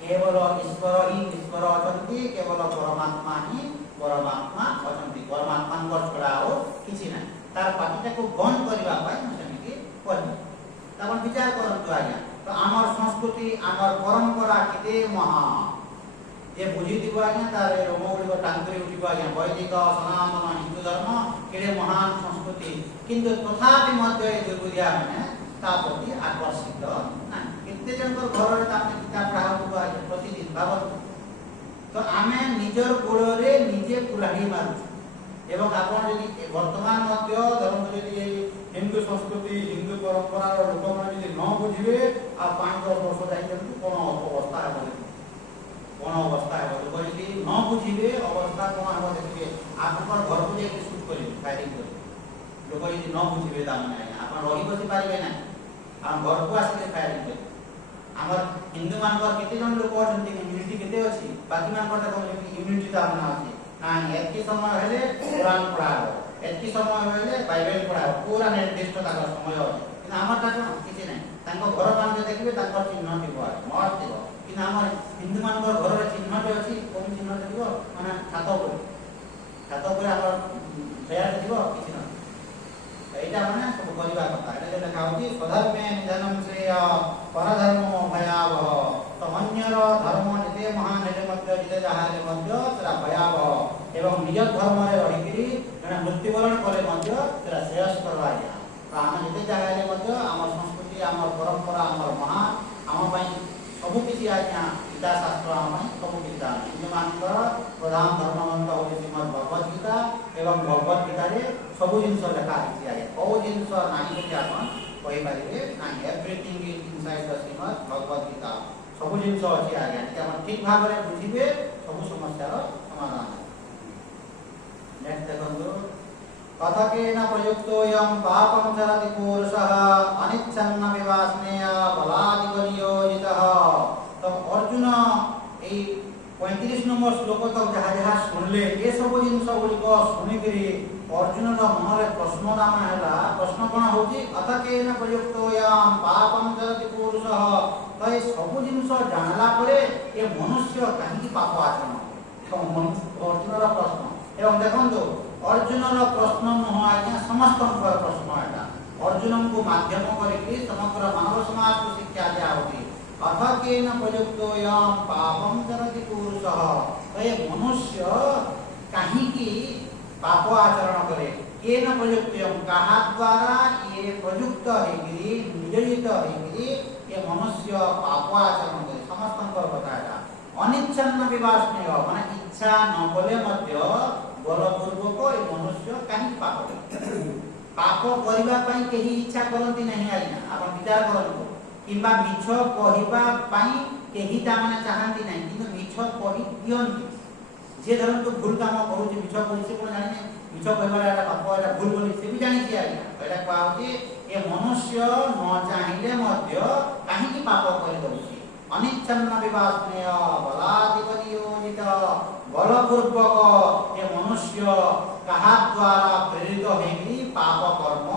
কেবল ঈশ্বর হি ঈশ্বর অছন্তি কেবল পরমাত্মা হি পরমাত্মা অছন্তি পরমাত্মাঙ্কর ছড়া ଆଉ କିଛି ନାହିଁ ତାର ପାଟିଟାକୁ ବନ୍ଦ କରିବା ପାଇଁ ମୁଁ ସେମିତି କହିବି ଆପଣ ବିଚାର କରନ୍ତୁ ଆଜ୍ଞା ତ ଆମର ସଂସ୍କୃତି ଆମର ପରମ୍ପରା କେତେ ମହାନ जे बुझीथिबो आज्ञा तार रोमगुड़िक टांकुरी उठिबो आज्ञा वैदिक सनातन हिंदू धर्म केड़े महान संस्कृति किंतु तथापि मध्य ए दुर्बुद्धिया माने ता प्रति आकर्षित नाही केते जनकर घर रे तामे किताब पढ़ा होबो आज्ञा प्रतिदिन भाबत तो आमे निजर गोड़रे निजे कुल्हाड़ी मारू एवं आपण यदि वर्तमान मध्य धर्म यदि हिंदू संस्कृति हिंदू परंपरा लोक माने यदि न बुझिबे आ 5-10 वर्ष जाई कोन अवस्था हेबो কোন অবস্থা হবে লোক যদি ন বুঝিবে অবস্থা কোন হবে দেখবে আপনার ঘরକୁ ଯାଇକି শুট କରିବେ ফায়ারিং କରିବେ লোক যদি ন বুঝিবে তা মানে ଆପଣ রহি বসি পারিবে না ଆମ ঘরକୁ ଆସିଲେ ফায়ারিং କରିବେ ଆମର ହିନ୍ଦୁ ମାନଙ୍କର କେତେ ଜଣ ଲୋକ ଅଛନ୍ତି ଇମ୍ୟୁନିଟି କେତେ ଅଛି ବାକି ମାନଙ୍କର ଦେଖ ଇମ୍ୟୁନିଟି ତା ମାନେ ଅଛି ନା ଏତିକି ସମୟ ହେଲେ କୁରାନ ପଢ଼ାବ ଏତିକି ସମୟ ହେଲେ ବାଇବେଲ ପଢ଼ାବ ପୁରା ନିର୍ଦ୍ଦିଷ୍ଟ ତାଙ୍କର ସମୟ ଅଛି କିନ୍ତୁ ଆମରଟା କ'ଣ କିଛି ନାହିଁ ତାଙ୍କ ଘର ମାନକେ ଦେଖିବେ ତାଙ୍କର ଚିହ୍ନ ଥିବ ମତ ଥିବ କିନ୍ତୁ ଆମର ହିନ୍ଦୁ ମାନଙ୍କର ଘରର ଚିହ୍ନଟେ ଅଛି କୋଉ ଚିହ୍ନଟେ ଥିବ ମାନେ ଛାତ ଉପରେ ଆମର ଫେୟାର ଥିବ କିଛି ନାହିଁ এইটা মানে সব করিবা কথা এটা লেখা হচ্ছে স্বধর্মে নিধনম শ্রেয় পরধর্ম ভয়াবহ তো অন্যর ধর্ম যেতে মহান হেলে মধ্য যেতে যাহারে মধ্য সেটা ভয়াবহ এবং নিজ ধর্মরে রহিকি জনে মৃত্যুবরণ করে মধ্য সেটা শ্রেয়স্কর আজ্ঞা তো আমি যেতে যাহারে মধ্য আমার সংস্কৃতি আমার পরম্পরা আমার মহান আমার পাই ସବୁ କିଛି ଆଜ୍ଞା ଗୀତା ଶାସ୍ତ୍ର ଆମ ସବୁ ଗୀତା ହିନ୍ଦୁମାନଙ୍କର ପ୍ରଧାନ ଧର୍ମଗ୍ରନ୍ଥ ହେଉଛି ଶ୍ରୀମଦ୍ ଭଗବତ ଗୀତା ଏବଂ ଭଗବତ ଗୀତାରେ ସବୁ ଜିନିଷ ଲେଖା ହେଇଛି ଆଜ୍ଞା କୋଉ ଜିନିଷ ନାହିଁ ବୋଲି ଆପଣ କହିପାରିବେ ନାହିଁ ଏଭ୍ରିଥିଙ୍ଗ ଇଜ୍ ଇନସାଇଡ୍ ଦ ଶ୍ରୀମଦ୍ ଭଗବତ ଗୀତା ସବୁ ଜିନିଷ ଅଛି ଆଜ୍ଞା ଯଦି ଆପଣ ଠିକ ଭାବରେ ବୁଝିବେ ସବୁ ସମସ୍ୟାର ସମାଧାନ ନେକ୍ସଟ ଦେଖନ୍ତୁ कथकेन प्रयुक्तोऽयं पापं चरति पुरुषः अनिच्छन्न विवासनेय बलादिवनियोजितः तो अर्जुन ए 35 नंबर श्लोक तक जहाँ जहाँ सुनले ये सब जिनस गुड़िक शुणिकी अर्जुन मनरे प्रश्न दाम है प्रश्न कौन होची अथकेन प्रयुक्तोऽयं पापं चरति पुरुषः तो ये सब जिनस जानला परे ये मनुष्य कहीं पाप आचरण अर्जुन प्रश्न एवं देखो अर्जुनर प्रश्न नुह आज्ञा समस्त प्रश्न एटा अर्जुन को माध्यम करके समग्र मानव समाज को शिक्षा दिया होती अथकेन प्रयुक्तोऽयं पापं चरति पुरुषः तो ये मनुष्य कहीं की पाप आचरण करे केन प्रयुक्तोऽयं कहा द्वारा ये प्रयुक्त हेकि नियोजित हेकि ये मनुष्य पाप आचरण करे समस्त कथा एटा अनिच्छन्न विवासनेय माने इच्छा न कले मध्य बलपूर्वक ए मनुष्य कहीं पाप पाप करबा पई केही इच्छा करंती नहीं आज्ञा आपण विचार करंतु किबा मिछ कहिबा पई केही ता माने चाहंती नहीं किंतु मिछ कहि दियंती जे धरंतु भूल काम करूची मिछ कहि से कोन जानि मिछ कहिबा एटा पाप एटा भूल बोली से भी जानि छी आज्ञा एटा कहउची ए मनुष्य न चाहिले मध्य कहीं की पाप करि दउची अनिच्छन्न विवासनेय बलादिवनियोजित बलपूर्वक ये मनुष्य कहा द्वारा प्रेरित होगी पाप कर्म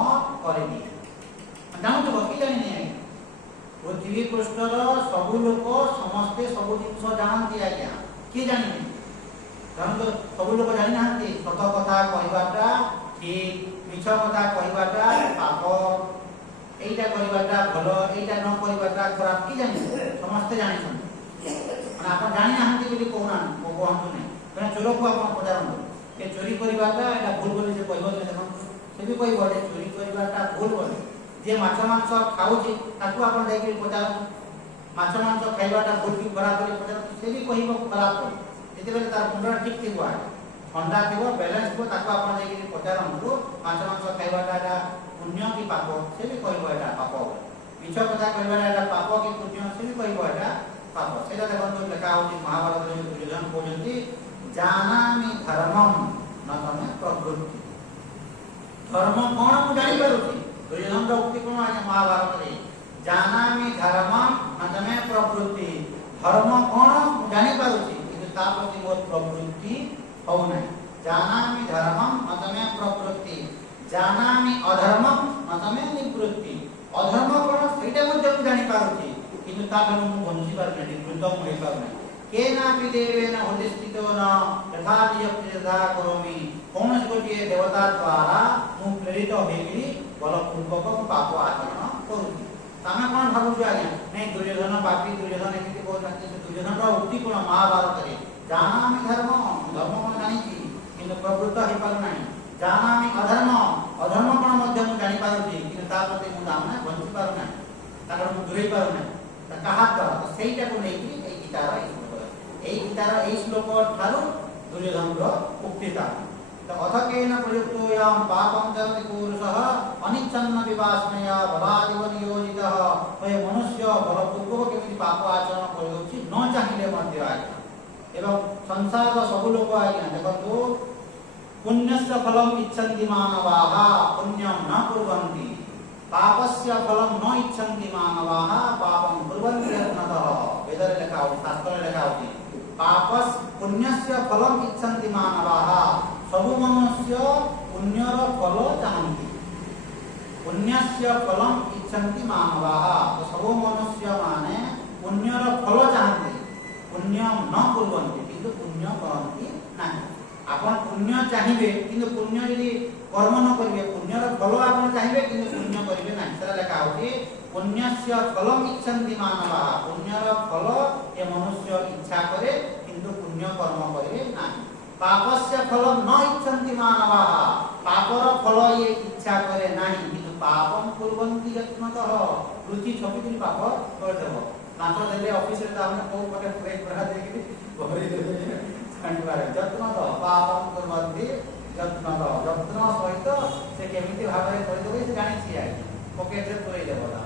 करेगी जानते कि जानी पृथ्वी पृष्ठर सबू लोक समस्ते सब जिन जानती आज्ञा किए जानी जानते सब लोक जानी ना सत कथा कहवाटा ठीक मिछ कथा कहवाटा पाप एटा करवाटा भल एटा न करवाटा खराब कि जानी समस्ते जानी ମାନେ ଆପଣ ଜାଣି ନାହାନ୍ତି ବୋଲି କହନ୍ତୁ ନାହିଁ। କାରଣ ଚୋରକୁ ଆପଣ ପଚାରନ୍ତୁ ଏ ଚୋରି କରିବାଟା ଏଟା ଭୁଲ ବୋଲି ସେ କହିବ କି ଦେଖନ୍ତୁ, ସେ ବି କହିବ ଯେ ଚୋରି କରିବାଟା ଭୁଲ ବୋଲି। ଯିଏ ମାଛ ମାଂସ ଖାଉଛି ତାକୁ ଆପଣ ଯାଇକି ପଚାରନ୍ତୁ ମାଛ ମାଂସ ଖାଇବାଟା ଭୁଲ କି ଖରାପ ବୋଲି ପଚାରନ୍ତୁ, ସେ ବି କହିବ ଖରାପ ବୋଲି। ଯେତେବେଳେ ତାର ମୁଣ୍ଡଟା ଠିକ୍ ଥିବ, ଥଣ୍ଡା ଥିବ, ବାଲାନ୍ସ ଥିବ, ତାକୁ ଆପଣ ଯାଇକି ପଚାରନ୍ତୁ ମାଛ ମାଂସ ଖାଇବାଟା ଏଟା ପୁଣ୍ୟ କି ପାପ, ସେ ବି କହିବ ଏଟା ପାପ। ମିଛ କଥା କହିବାଟା ଏଟା ପାପ କି ପୁଣ୍ୟ, ସେ ବି କହିବ ଏଟା ପାପ। ସେଇଟା ଦେଖନ୍ତୁ ଲେଖା ହଉଛି ମହାଭାରତରେ ଦୁର୍ଯ୍ୟୋଧନ କହୁଛନ୍ତି ଜାନାମି ଧର୍ମମ୍ ନ ତମେ ପ୍ରବୃତ୍ତି। ଧର୍ମ କଣ ମୁଁ ଜାଣିପାରୁଛି। ଦୁର୍ଯ୍ୟୋଧନର ଉକ୍ତି କଣ ଆଜ୍ଞା ମହାଭାରତରେ, ଜାନାମି ଧର୍ମମ୍ ନ ତମେ ପ୍ରବୃତ୍ତି। ଧର୍ମ କଣ ମୁଁ ଜାଣିପାରୁଛି କିନ୍ତୁ ତା ପ୍ରତି ମୋର ପ୍ରବୃତ୍ତି ହଉନାହିଁ। ଜାନାମି ଧର୍ମମ୍ ନ ତମେ ପ୍ରବୃତ୍ତି, ଜାନାମି ଅଧର୍ମମ୍ ନ ତମେ ନିବୃତ୍ତି। ଅଧର୍ମ କଣ ସେଇଟା ମଧ୍ୟ ମୁଁ ଜାଣିପାରୁଛି କିନ୍ତୁ ତା ଠାରୁ ମୁଁ ବଞ୍ଚି ପାରୁନାହିଁ, ନିବୃତ୍ତ ମୁଁ ହେଇପାରୁନାହିଁ। କେନାପି ଦେବେନ ଅଧିଷ୍ଠିତ ନ ଯଥା ନିଯୁକ୍ତିଯଥା କରୋମି। କୌଣସି ଗୋଟିଏ ଦେବତା ଦ୍ୱାରା ମୁଁ ପ୍ରେରିତ ହେଇକି ବଳପୂର୍ବକ ମୁଁ ପାପ ଆଚରଣ କରୁଛି। ଆମେ କଣ ଭାବୁଛୁ ଆଜ୍ଞା, ନାଇଁ ଦୁର୍ଯ୍ୟୋଧନ ପାପୀ, ଦୁର୍ଯ୍ୟୋଧନ ଏମିତି କହୁଛନ୍ତି। ସେ ଦୁର୍ଯ୍ୟୋଧନର ଉକ୍ତି କଣ ମହାଭାରତରେ, ଜାନାମି ଧର୍ମ, ଧର୍ମ କଣ ଜାଣିଛି କିନ୍ତୁ ପ୍ରବୃତ୍ତ ହେଇପାରୁନାହିଁ। ଜାନାମି ଅଧର୍ମ, ଅଧର୍ମ କଣ ମଧ୍ୟ ମୁଁ ଜାଣିପାରୁଛି କିନ୍ତୁ ତା ପ୍ରତି ମୁଁ ତାମାନେ ବଞ୍ଚି ପାରୁନାହିଁ, ତାଙ୍କର ମୁଁ ଦୂରେଇ ପାରୁନାହିଁ। କାହା ଦ୍ୱାରା? ସେଇଟାକୁ ନେଇକି ଏଇ ଗୀତାର ଏଇ ଶ୍ଲୋକ ଠାରୁ ଦୁର୍ଯ୍ୟୋଧନର ଉକ୍ତି ତା ଅଥକେନ ପ୍ରଯୁକ୍ତୋୟାଂ ପାପଂ ଚରତି ପୁରୁଷଃ ଅନିଚ୍ଛନ୍ନ ବିବାସ୍ମୟ ବଳାଦିବ ନିಯೋଜିତଃ। ଏ ମନୁଷ୍ୟ ବଳପୂର୍ବକ କେମିତି ପାପ ଆଚରଣ କରିଦେଉଛି ନ ଚାହିଁଲେ ମଧ୍ୟ ଆଜ୍ଞା। ଏବଂ ସଂସାରର ସବୁ ଲୋକ ଆଜ୍ଞା ଦେଖନ୍ତୁ ପୁଣ୍ୟସ୍ୟ ଫଲମ୍ ଇଚ୍ଛନ୍ତି ମାନବାଃ ପୁଣ୍ୟଂ ନ କୁର୍ବନ୍ତି, ପାପସ୍ୟ ଫଲମ୍ ନ ଇଚ୍ଛନ୍ତି ମାନବାଃ ପାପଂ କୁର୍ବନ୍ତି ଯତ୍ନତଃ। ବେଦରେ ଲେଖା ହଉଛି, ଶାସ୍ତ୍ରରେ ଲେଖା ହଉଛି ପାପସ୍ ପୁଣ୍ୟସ୍ୟ ଫଲମ୍ ଇଚ୍ଛନ୍ତି ମାନବାଃ। ସବୁ ମନୁଷ୍ୟ ପୁଣ୍ୟର ଫଳ ଚାହାନ୍ତି। ପୁଣ୍ୟସ୍ୟ ଫଲମ୍ ଇଚ୍ଛନ୍ତି ମାନବାଃ, ସବୁ ମନୁଷ୍ୟ ମାନେ ପୁଣ୍ୟର ଫଳ ଚାହାନ୍ତି। ପୁଣ୍ୟଂ ନ କୁର୍ବନ୍ତି, କିନ୍ତୁ ପୁଣ୍ୟ କରନ୍ତି ନାହିଁ। ଆପଣ ପୁଣ୍ୟ ଚାହିଁବେ କିନ୍ତୁ ପୁଣ୍ୟ ଯଦି କର୍ମ ନ କରିବେ, ପୁଣ୍ୟର ଫଳ ଆପଣ ଚାହିଁବେ କିନ୍ତୁ ପୁଣ୍ୟ କରିବେ ନାହିଁ। ସେଟା ଲେଖା ହଉଛି ପୁଣ୍ୟସ୍ୟ ଫଲମ୍ ଇଚ୍ଛନ୍ତି ମାନବାଃ। ପୁଣ୍ୟର ଫଳ ଏ ମନୁଷ୍ୟ ଇଚ୍ଛା କରେ କିନ୍ତୁ ପୁଣ୍ୟ କର୍ମ କରିବେ ନାହିଁ। ପାପସ୍ୟ ଫଲମ୍ ନ ଇଚ୍ଛନ୍ତି ମାନବାଃ, ପାପର ଫଳ ଇଏ ଇଚ୍ଛା କରେ ନାହିଁ କିନ୍ତୁ ପାପଂ କୁର୍ବନ୍ତି ଯତ୍ନତଃ। ଲୁଚି ଛପିକିରି ପାପ କରିଦେବ। ମାଛ ଦେଲେ ଅଫିସରେ ତାମାନେ କୋଉ ପଟେ ପ୍ଲେଟ୍ ଭରା ଦେଇକିରି ଭରି ଦେବେ ଛାଣିବାରେ। ଯତ୍ନତଃ ପାପଂ କୁର୍ବନ୍ତି ଯତ୍ନତଃ, ଯତ୍ନ ସହିତ ସେ କେମିତି ଭାବରେ କରିଦେବେ ସେ ଜାଣିଛି ଆଜ୍ଞା। ପକେଟରେ ପୁରେଇ ଦେବ ତା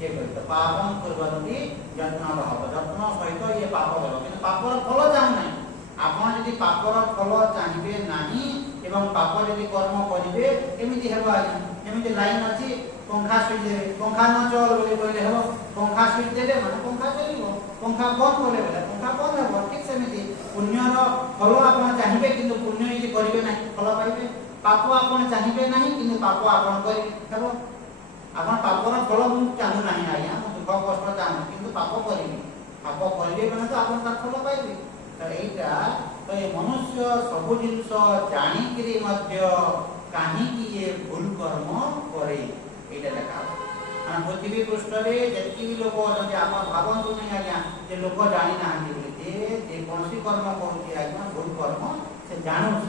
ଇଏ କରିବ ପାପଂ କୁର୍ବନ୍ତି ଯତ୍ନତଃ, ଯତ୍ନ ସହିତ ଇଏ ପାପ କରିବ କିନ୍ତୁ ପାପର ଫଳ ଚାହୁଁନାହିଁ। ଆପଣ ଯଦି ପାପର ଫଳ ଚାହିଁବେ ନାହିଁ ଏବଂ ପାପ ଯଦି କର୍ମ କରିବେ ଏମିତି ହେବ ଆଜ୍ଞା। ଯେମିତି ଲାଇନ୍ ଅଛି, ପଙ୍ଖା ସୁଇଚ୍ ଦେବେ, ପଙ୍ଖା ନ ଚଲ ବୋଲି କହିଲେ ହେବ। ପଙ୍ଖା ସୁଇଚ୍ ଦେଲେ ମାନେ ପଙ୍ଖା ଚାଲିବ, ପଙ୍ଖା ବନ୍ଦ କଲେ ବେଲେ ପଙ୍ଖା ବନ୍ଦ ହେବ। ଠିକ୍ ସେମିତି ପୁଣ୍ୟର ଫଳ ଆପଣ ଚାହିଁବେ କିନ୍ତୁ ପୁଣ୍ୟ ଯଦି କରିବେ ନାହିଁ ଫଳ ପାଇବେ। ପାପ ଆପଣ ଚାହିଁବେ ନାହିଁ କିନ୍ତୁ ପାପ ଆପଣ କରିବେ ହେବ। ଆପଣ ପାପର ଫଳ ମୁଁ ଚାହୁଁନାହିଁ ଆଜ୍ଞା, ମୁଁ ଦୁଃଖ କଷ୍ଟ ଚାହୁଁ କିନ୍ତୁ ପାପ କରିବି, ପାପ କରିବେ ମାନେ ତ ଆପଣ ତାର ଫଳ ପାଇବେ। ଏଇଟା ତ ଏ ମନୁଷ୍ୟ ସବୁ ଜିନିଷ ଜାଣିକିରି ମଧ୍ୟ କାହିଁକି ଏ ଭୁଲ କର୍ମ କରେ, ଏଇଟା ଲେଖା। ପୃଥିବୀ ପୃଷ୍ଠରେ ଯେତିକି ବି ଲୋକ ଅଛନ୍ତି ଆପଣ ଭାବନ୍ତୁ ନାହିଁ ଆଜ୍ଞା ଯେ ଲୋକ ଜାଣିନାହାନ୍ତି ବୋଲି। ଯେକୌଣସି କର୍ମ କରୁଛି ଆଜ୍ଞା ଭୁଲ କର୍ମ ସେ ଜାଣୁଛି,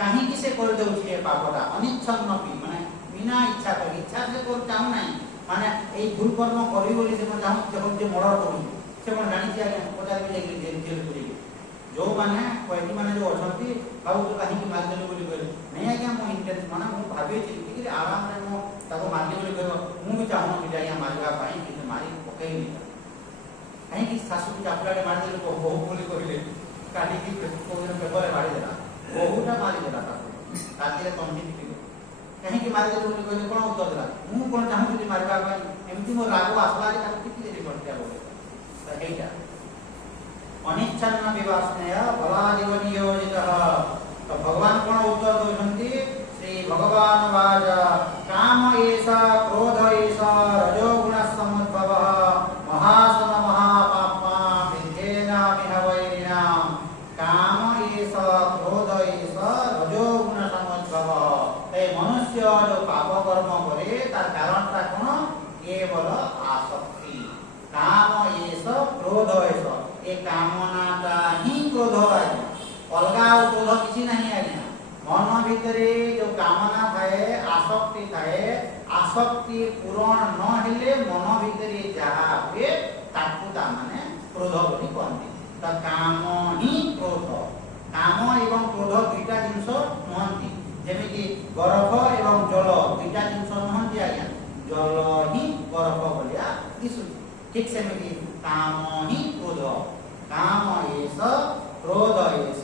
କାହିଁକି ସେ କରିଦେଉଛି ଏ ପାପଟା ଅନିଚ୍ଛନ୍ନ ମାନେ ବିନା ଇଚ୍ଛା କରି, ଇଚ୍ଛା ସେ ଚାହୁଁନାହିଁ ମାନେ ଏଇ ଭୁଲ କର୍ମ କରିବି ବୋଲି ସେ ଚାହୁଁଛି। ଦେଖନ୍ତୁ ଯେ ମର୍ଡର କରୁଛି ସେ କ'ଣ ଜାଣିଛି ଆଜ୍ଞା, ପଚାରିକି ଯାଇକି ଜେଲ୍ କରିକି ଯେଉଁମାନେ କଏଦୀ ମାନେ ଯେଉଁ ଅଛନ୍ତି ବାବୁ ତୁ କାହିଁକି ମାରିଦେଲୁ ବୋଲି କହିଲେ ନାଇଁ ଆଜ୍ଞା ମୁଁ ଇଣ୍ଟେନ୍ସ ମାନେ ମୁଁ ଭାବିଛି ଟିକେ ଆରାମରେ ମୁଁ ତାକୁ ମାରିଲି ବୋଲି କହିବ। ମୁଁ ବି ଚାହୁଁନଥିଲି ଆଜ୍ଞା ମାରିବା ପାଇଁ କିନ୍ତୁ ମାରି ପକେଇଲି। କାହିଁକି ଶାଶୁକୁ ଚାପୁଡ଼ାଟେ ମାରିଦେଲୁ ବୋହୁ ବୋଲି କହିଲେ, କାଲିକି କେଉଁଦିନ ପେପରରେ ମାରିଦେଲା, ବୋହୁଟା ମାରିଦେଲା ତାକୁ ରାତିରେ ତଣ୍ଟି ପିଟିବ। କାହିଁକି ମାରିଦେଲୁ ବୋଲି କହିଲେ କ'ଣ ଉତ୍ତର ଦେଲା, ମୁଁ କ'ଣ ଚାହୁଁଥିଲି ମାରିବା ପାଇଁ, ଏମିତି ମୋ ରାଗ ଆସିଲା ଯେ ତାକୁ ପିଟିଦେଲି କଣ୍ଟିଆ ବୋଲି। এইটা অনিচ্ছন্ন বিবাস্নেয় বলাদিব নিয়োজিতঃ। তো ভগবান কোন উত্তর দৌଛନ୍ତି শ্রী ভগবান বাজ কাম এষা ক্রোধ এষা রজোগুণ সমুদ্ভবঃ মহাসন মহাপাপা বিদ্যেনা বিহবৈরিণাম। কাম এষা ক্রোধ এষা রজোগুণ সমুদ্ভবঃ। এই মনুষ্য যে পাপ কর্ম করে তার কারণটা কোন, কেবল আসক্তি। কাম এষ ক্রোধ এষ, ए कामनाटा ही क्रोध आज्ञा अलगा और क्रोध किसी नहीं आज्ञा मन भितरे जो कामना थाए आसक्ति थाए आसक्ति पूरण न हेले मन भितरे जहा हुए ताकू ता माने क्रोध बोली कहते तो काम ही क्रोध काम एवं क्रोध दुईटा जिनस नुहंती जेमिति बरफ एवं जल दुईटा जिनस नुहंती आज्ञा जल ही बरफ बोलिया दिसु ठीक सेमिति काम ही क्रोध काम एस क्रोध एस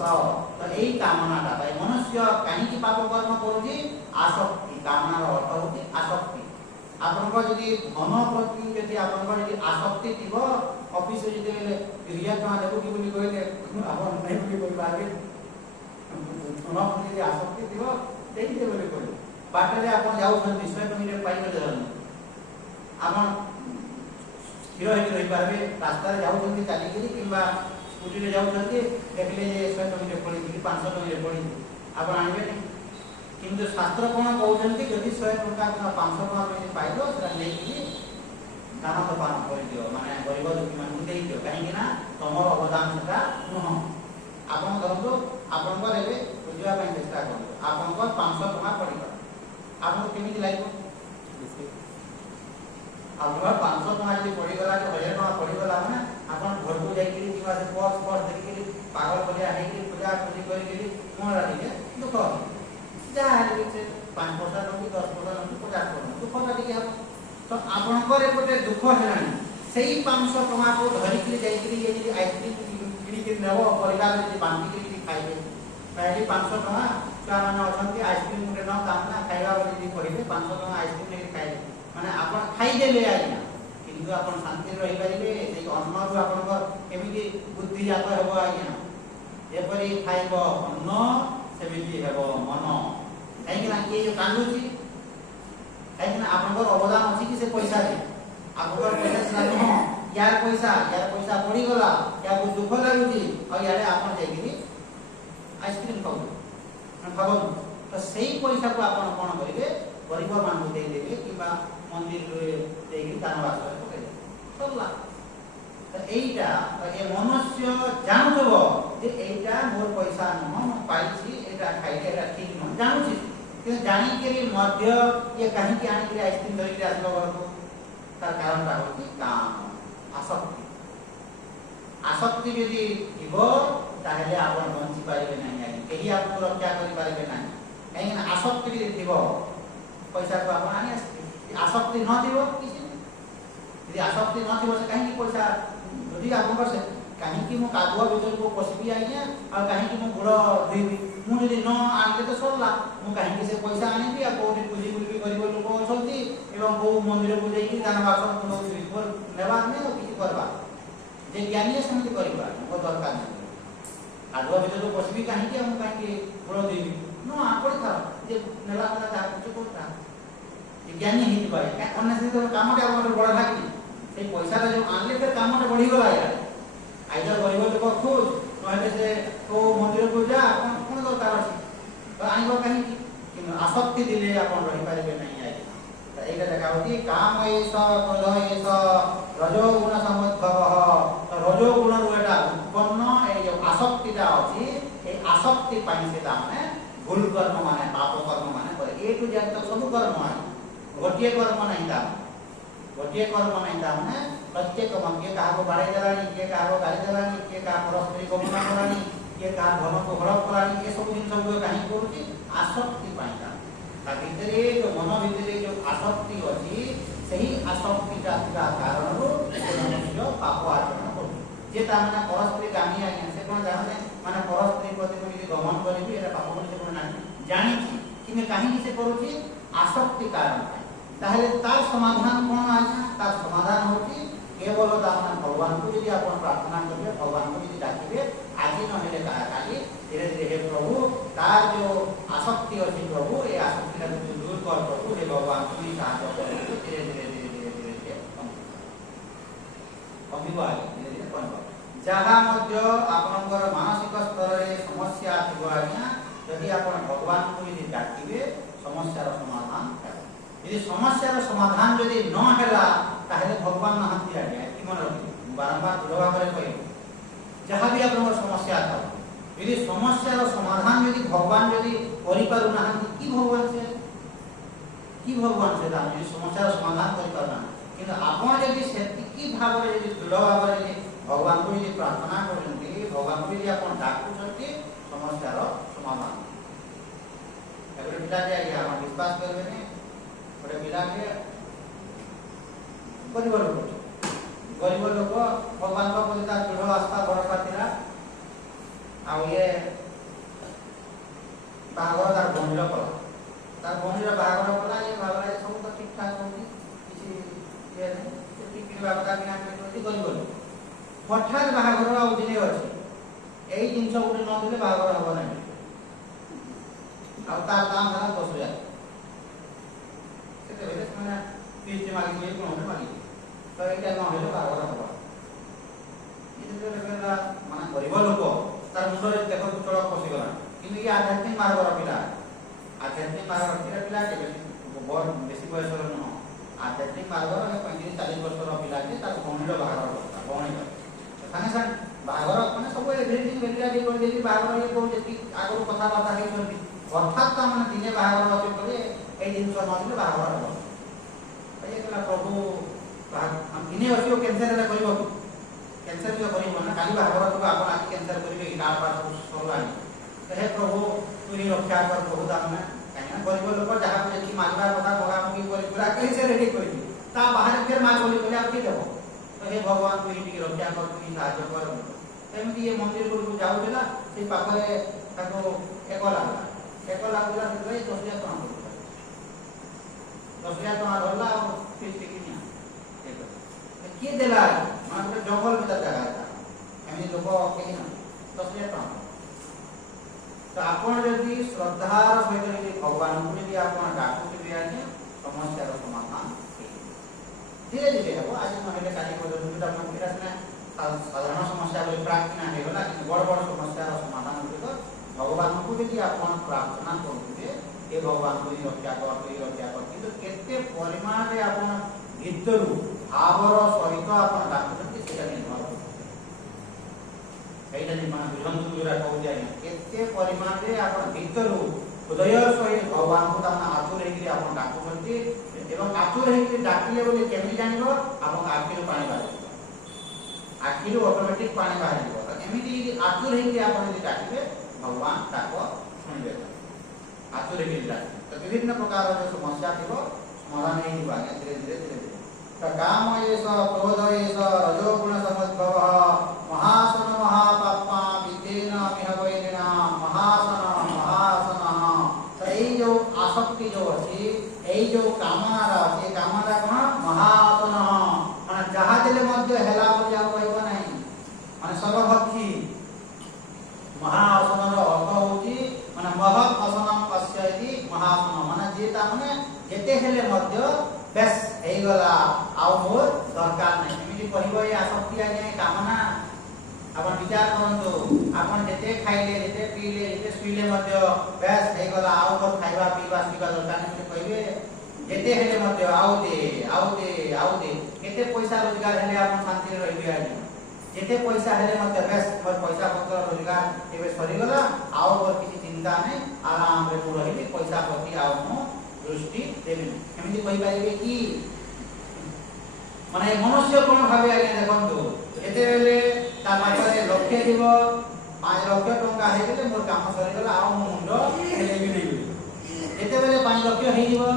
तो यही कामनाटा भाई मनुष्य कहीं पाप कर्म करुची आसक्ति कामनार अर्थ होची आसक्ति आपनको जदि धन प्रति जदि आपनको जदि आसक्ति थिबो ऑफिस जदि बेले 2000 टका देबो कि बोली कहले आपण नहीं बोली बोली पाबे धन प्रति जदि आसक्ति थिबो देई दे बोली कहले बाटरे आपण जाउ छन 100 टका पाइ गले आपण स्थिर होई रही पाबे रास्ता रे जाउ छन चली गेली किबा स्कूटी रे जाउ छन देखले 100 टका पड़ी 500 टका पड़ी आपण आनिबे किंतु शास्त्र कोन कहउछन्ति यदि 100 टका किबा 500 टका में पाइलो सेरा लेकी दान तो पान कर दियो माने गरीब दुखी मान देई दियो काहे ना तमर अवदान सेटा नह आपन धरतो आपन को रेबे बुझिया ପାଇଁ चेष्टा करतो आपन को 500 टका पड़िबा आपन केमिति लागो आपन 500 टका जदि पड़ी गला के 1000 टका पड़ी गला माने आपन घर को जाई कि किबा से पर्स देखि पागल बलिया हे कि पूजा पूजी करि कि मोर राती दुख जहाँ 5 पैसा नी 10 पैसा नी 50 पैसा दुख टे हम तो आपणकर गोटे दुख है से 500 टका को धरिक आइसक्रीम किणी नब परिवार बांधिक खाइबे पहले 500 टका छुआ मैंने अच्छा आइसक्रीम गोटे न दाम खाइबा बोली कहे 500 टका आइसक्रीम लेके खाइबे माने आप खाईदेले आज्ञा किंतु आप शांति रही पारे अन्न रु आपमि बुद्धि जात हे आज्ञा एपरी खाइब अन्न सेमिति हेब मन कहीं ये जो कांदुची कहीं आपनकर अवदान अछि कि से पैसा दे आपनकर पैसा सिना न यार पैसा पड़ी गला या को दुख लागुची और यारे आपन जाई आइसक्रीम खाबो तो सही पैसा को आपन कोन करिवे गरीब मान दे देबे किबा मंदिर रे देगी दान वासरे पकड़े सरला तो एइटा ए मनुष्य जानथबो जे एइटा मोर पैसा न म पाइछि एटा खाइले एटा ठीक न जानुछि कि जानी के मध्य ये कहीं के आने के लिए आइसक्रीम धरी के आसलो घर तार कारण ता होती काम आसक्ति आसक्ति यदि थिबो ताहेले आपण बंची पाइबे नाही आइ केही आपको रक्षा करि पाइबे नाही कहीं ना आसक्ति यदि थिबो पैसा को आपण आनी आसक्ति न थिबो किसी यदि आसक्ति न थिबो से कहीं पैसा यदि आपन से कहीं कि मो कादुआ भीतर को पसिबी आइया और कहीं कि मो गोड़ धोइबी मु यदि न आनते तो सरला मु कहीं कि से पैसा आनिबी आ कोठी पूजी बुली गरीब लोक अछंती एवं को मंदिर को जाई दान बासन को रिपोर लेबा नै तो किछि करबा जे ज्ञानी समिति करबा को दरकार नै कादुआ भीतर को पसिबी कहीं कि हम कहीं कि गोड़ धोइबी न आपड़ था जे नेला ना जा कुछ कोता जे ज्ञानी हित बाय का अन्य से तो कामटे हमर बड़ लागी से पैसा जो आनले फिर कामटे बढ़ी गला यार आइजा गरीब लोक खोज नहले से को मंदिर को जा कोन दरकार अछि तो आइबो कहीं कि आसक्ति दिले आपण रहि पारिबे नहीं आइ तो एटा देखा होती काम एस क्रोध एस रजो गुण समुद्भव तो रजो गुण रु एटा उत्पन्न ए जो आसक्तिटा अछि ए आसक्ति पाइ से ताने भूल कर्म माने पाप कर्म माने करे ए टू जेड तक सब कर्म है गोटिए कर्म नहीं ता गोटिए कर्म नहीं ता माने प्रत्येक मंगे कहा को बाड़े देलानी के कहा को गाली देलानी के कहा परस्त्री को मना करानी के कहा धन को हड़प करानी ये सब दिन सब कहीं करूची आसक्ति पाइता ता भीतरे जो मन भीतरे जो आसक्ति अछि सही आसक्ति का कारण रो मनुष्य पाप आचरण करू जे ता माने परस्त्री गामी आज्ञा से कोन जाने माने परस्त्री प्रति को गमन करबी एरा पाप बोली से कोन नाही जानि छी कि कहीं से करूची आसक्ति कारण ताहले तार समाधान कोन आज्ञा तार समाधान होची केवल दान भगवान को यदि आप प्रार्थना करिए भगवान को यदि डाकिबे आज न हेले काली धीरे धीरे हे प्रभु तार जो आसक्ति अछि प्रभु ए आसक्ति को दूर कर प्रभु हे भगवान को ही साहाय्य करो धीरे धीरे कमिबा धीरे धीरे कमिबा जहा मध्य आपनकर मानसिक स्तर रे समस्या थिबो आज्ञा यदि आपण भगवान को यदि डाकिबे समस्यार समाधान यदि समस्यार समाधान यदि न हेला ताहले भगवान नहांती आज्ञा कि मन रखि बारंबार दृढ़ भाव कहि जहाँ भी आपन समस्या था यदि समस्यार समाधान यदि भगवान यदि करि पारु ना कि भगवान से यदि समस्यार समाधान करि पारु ना किंतु आपन यदि सेतिकी भाव रे यदि दृढ़ भाव रे यदि भगवान को यदि प्रार्थना करजंती भगवान को यदि आपन डाकुचंती समस्यार समाधान एबरे पिला जे आज्ञा हम विश्वास करबे ने बड़े पिला के गरीब लोक भगवान को प्रति तार दृढ़ आस्था भरोसा थिला आ ये बागर तार बंधर कला तार बंधर बागर कला ये भावरा सब तो ठीक ठाक होती किसी ये नहीं ठीक ठीक बाबा का ज्ञान में गरीब लोक हठात बागर आ दिने अछि एई जिंस गुटे न देले बागर हबो नाही अब तार दाम है 10,000 सेते बेले माने 30 मागी ये कोन मागी तो एटा न हेले बागर हबो इते बेला माने गरीब लोक तार मुंडरे देखो चलक पसी गला किंतु ये आध्यात्मिक मार्गर पिला आध्यात्मिक मार्गर पिला के बहुत बेसी बयस न आध्यात्मिक मार्गर 35-40 वर्षर पिला के तार भौणीर बागर करता भौणी साने साने बागर माने सब एवरीथिंग बेलिया दे कर देली बागर ये को जेती आगु कथा बाता हे करबी अर्थात ता माने दिने बागर अछि करे ए जिंस न दिले बागर हबो ए केला प्रभु हम दिने अछि ओ कैंसर रे करिवो कैंसर जो करिवो ना काली बागर तो आपन आके कैंसर करिवे कि काल पास सरलानी तो हे प्रभु तू ही रक्षा कर प्रभु दामना काहे गरीब लोक जहा को जेती मारबा कथा भगा मुगी करि पूरा कैसे रेडी करिवो ता बाहर फिर मार बोली बोले आप के देबो तो हे भगवान तू ही रक्षा कर तू ही साहाय्य कर एमती ये मंदिर को जाउला से पाखरे ताको एक लागला से 10,000 टका 10,000 टका धरला और फिर टिकी नहीं किए देला माने जंगल में जगह था एमनी लोक केही ना 10,000 टका तो आपण यदि श्रद्धार सहित यदि भगवान को यदि आपण डाकु के आने समस्यार समाधान धीरे धीरे हो आज नहेले काली को दुटा मंदिर आसना साधारण समस्या बोली प्राप्ति ना हेगला कि बड़ बड़ समस्यार समाधान होइतो भगवान को यदि आपण प्रार्थना करबे ए भगवान को रक्षा कर किंतु केते परिमाण रे आपण भीतरु भावर सहित आपण डाकुଛନ୍ତି सेटा निर्भर एटा नि मान बुझंतु जोरा कहू जाय केते परिमाण रे आपण भीतरु हृदय सहित भगवान को ताना आतुर हेकि आपण डाकुଛନ୍ତି एवं आतुर हेकि डाकिले बोले केमि जानिबो आपण आखिरो पानी बाहर आखिरो ऑटोमेटिक पानी बाहर दिबो त एमिति यदि आतुर हेकि आपण यदि डाकिबे भगवान ताको सुनिबे आतुर हेकि डाकिबे तो विभिन्न प्रकार रो समस्या थिबो समाधान हे दिबा धीरे धीरे तो काम एष क्रोध एष रजोगुण समुद्भव महासन महापापा विद्येन मिहवैरिणा महासन तो एई जो आसक्ति जो अछि एई जो कामना अछि कामना कोन महासन माने जहा देले मध्य हेला बोली आ कहबो नाही माने सर्वभक्षी महासन रो अर्थ होची माने महत् असनम पश्यति महासन माने जेता माने जेते हेले मध्य बेस हे गला आउ मोर दरकार नै एमिति कहबो ए आसक्ति आ नै कामना आपण विचार करंतु आपण जेते खाइले जेते पीले जेते सुइले मध्य बेस हे गला आउ मोर खाइबा पीबा सिबा दरकार नै कहबे जेते हेले मध्य आउ दे केते पैसा रोजगार हेले आपण शांति रे रहबे आजी जेते पैसा हेले मध्य बेस मोर पैसा पत्र रोजगार एबे सरी गला आउ मोर किछि चिंता नै आराम रे मु रहिबे पैसा प्रति आउ मो दृष्टि देबे एमिति कहि पाइबे कि माने मनुष्य कोन भाबे आगे देखंतु एते बेले ता पाछरे लक्ष्य दिबो 5 लाख टका हे गेले मोर काम सरी गला आ मो मुंडो हेले भी नै एते बेले 5 लाख हे दिबो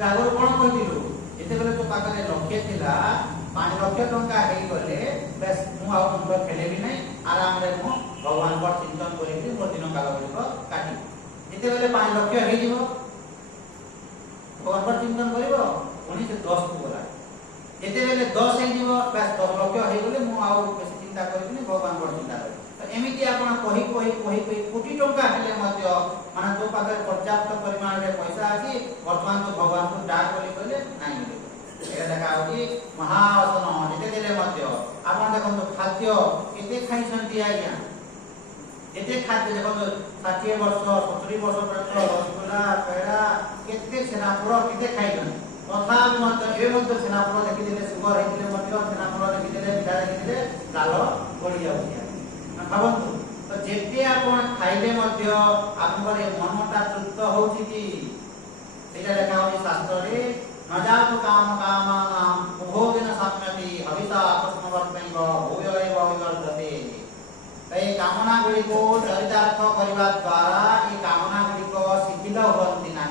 लागो कोन कहिलु एते बेले तो पाखरे लक्ष्य थिला 5 लाख टका हे गले बस मु आ मुंडो हेले भी नै आराम रे मो भगवान पर चिंतन करिके मोर दिन काल गुलिक काटी एते बेले 5 लाख हे दिबो भगवान पर चिंतन करिवो उनी से 10 को बोला एते बेले 10 हे दिबो बस 10 लाख हे गले मु आ बेसी चिंता करिनी भगवान पर चिंता करी तो एमिति आपण कहि कोटी टका हेले मध्य माने तो पाखे पर्याप्त परिमाण रे पैसा अछि वर्तमान तो भगवान को डाक बोली कहले नाही मिले एटा देखा होती महासन जेते देले मध्य आपण देखो खाद्य केते खाइ छंती आज्ञा एते खाद्य देखो 60 वर्ष 70 वर्ष पर्यंत रसगोल्ला पेड़ा केते सेनापुर केते खाइलन तथा मत ए मत सेनापुर देखि दिले सुगर हेतिले मध्य सेनापुर देखि दिले बिदा देखि दिले ଜାଲ ଗଡ଼ି ଯାଉଛି। ଭାବନ୍ତୁ ତ ଯେତେ ଆପଣ ଖାଇଲେ ମଧ୍ୟ ଆପଣଙ୍କର ଏ ମନଟା ତୃପ୍ତ ହଉଛି କି? ସେଇଟା ଲେଖା ହଉଛି ଶାସ୍ତ୍ରରେ, ନ ଯାତୁ କାମ କାମାନାଂ ଭୋଗେନ ସାମ୍ୟତି ହବିଷା କସ୍ମବର୍ତ୍ତୈବ ଭୂୟୈବ ବିବର୍ଧତେ। এই কামনা গুড়িক চরিতার্থ করা দ্বারা এই কামনা গুড়িক শিথিল হুঁতি না,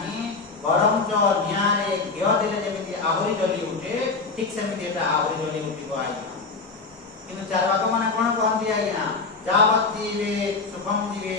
বরঞ্চ নিয়ারে ঘিও দেলে যেমি আহরি জ্বলি উঠে, ঠিক সেমিতি এটা আহরি জ্বলি উঠিব আজ্ঞা। কিন্তু চারবাক মানে কোন কহନ୍ତି আজ্ঞা, যাবৎ জীবে সুখম জীবে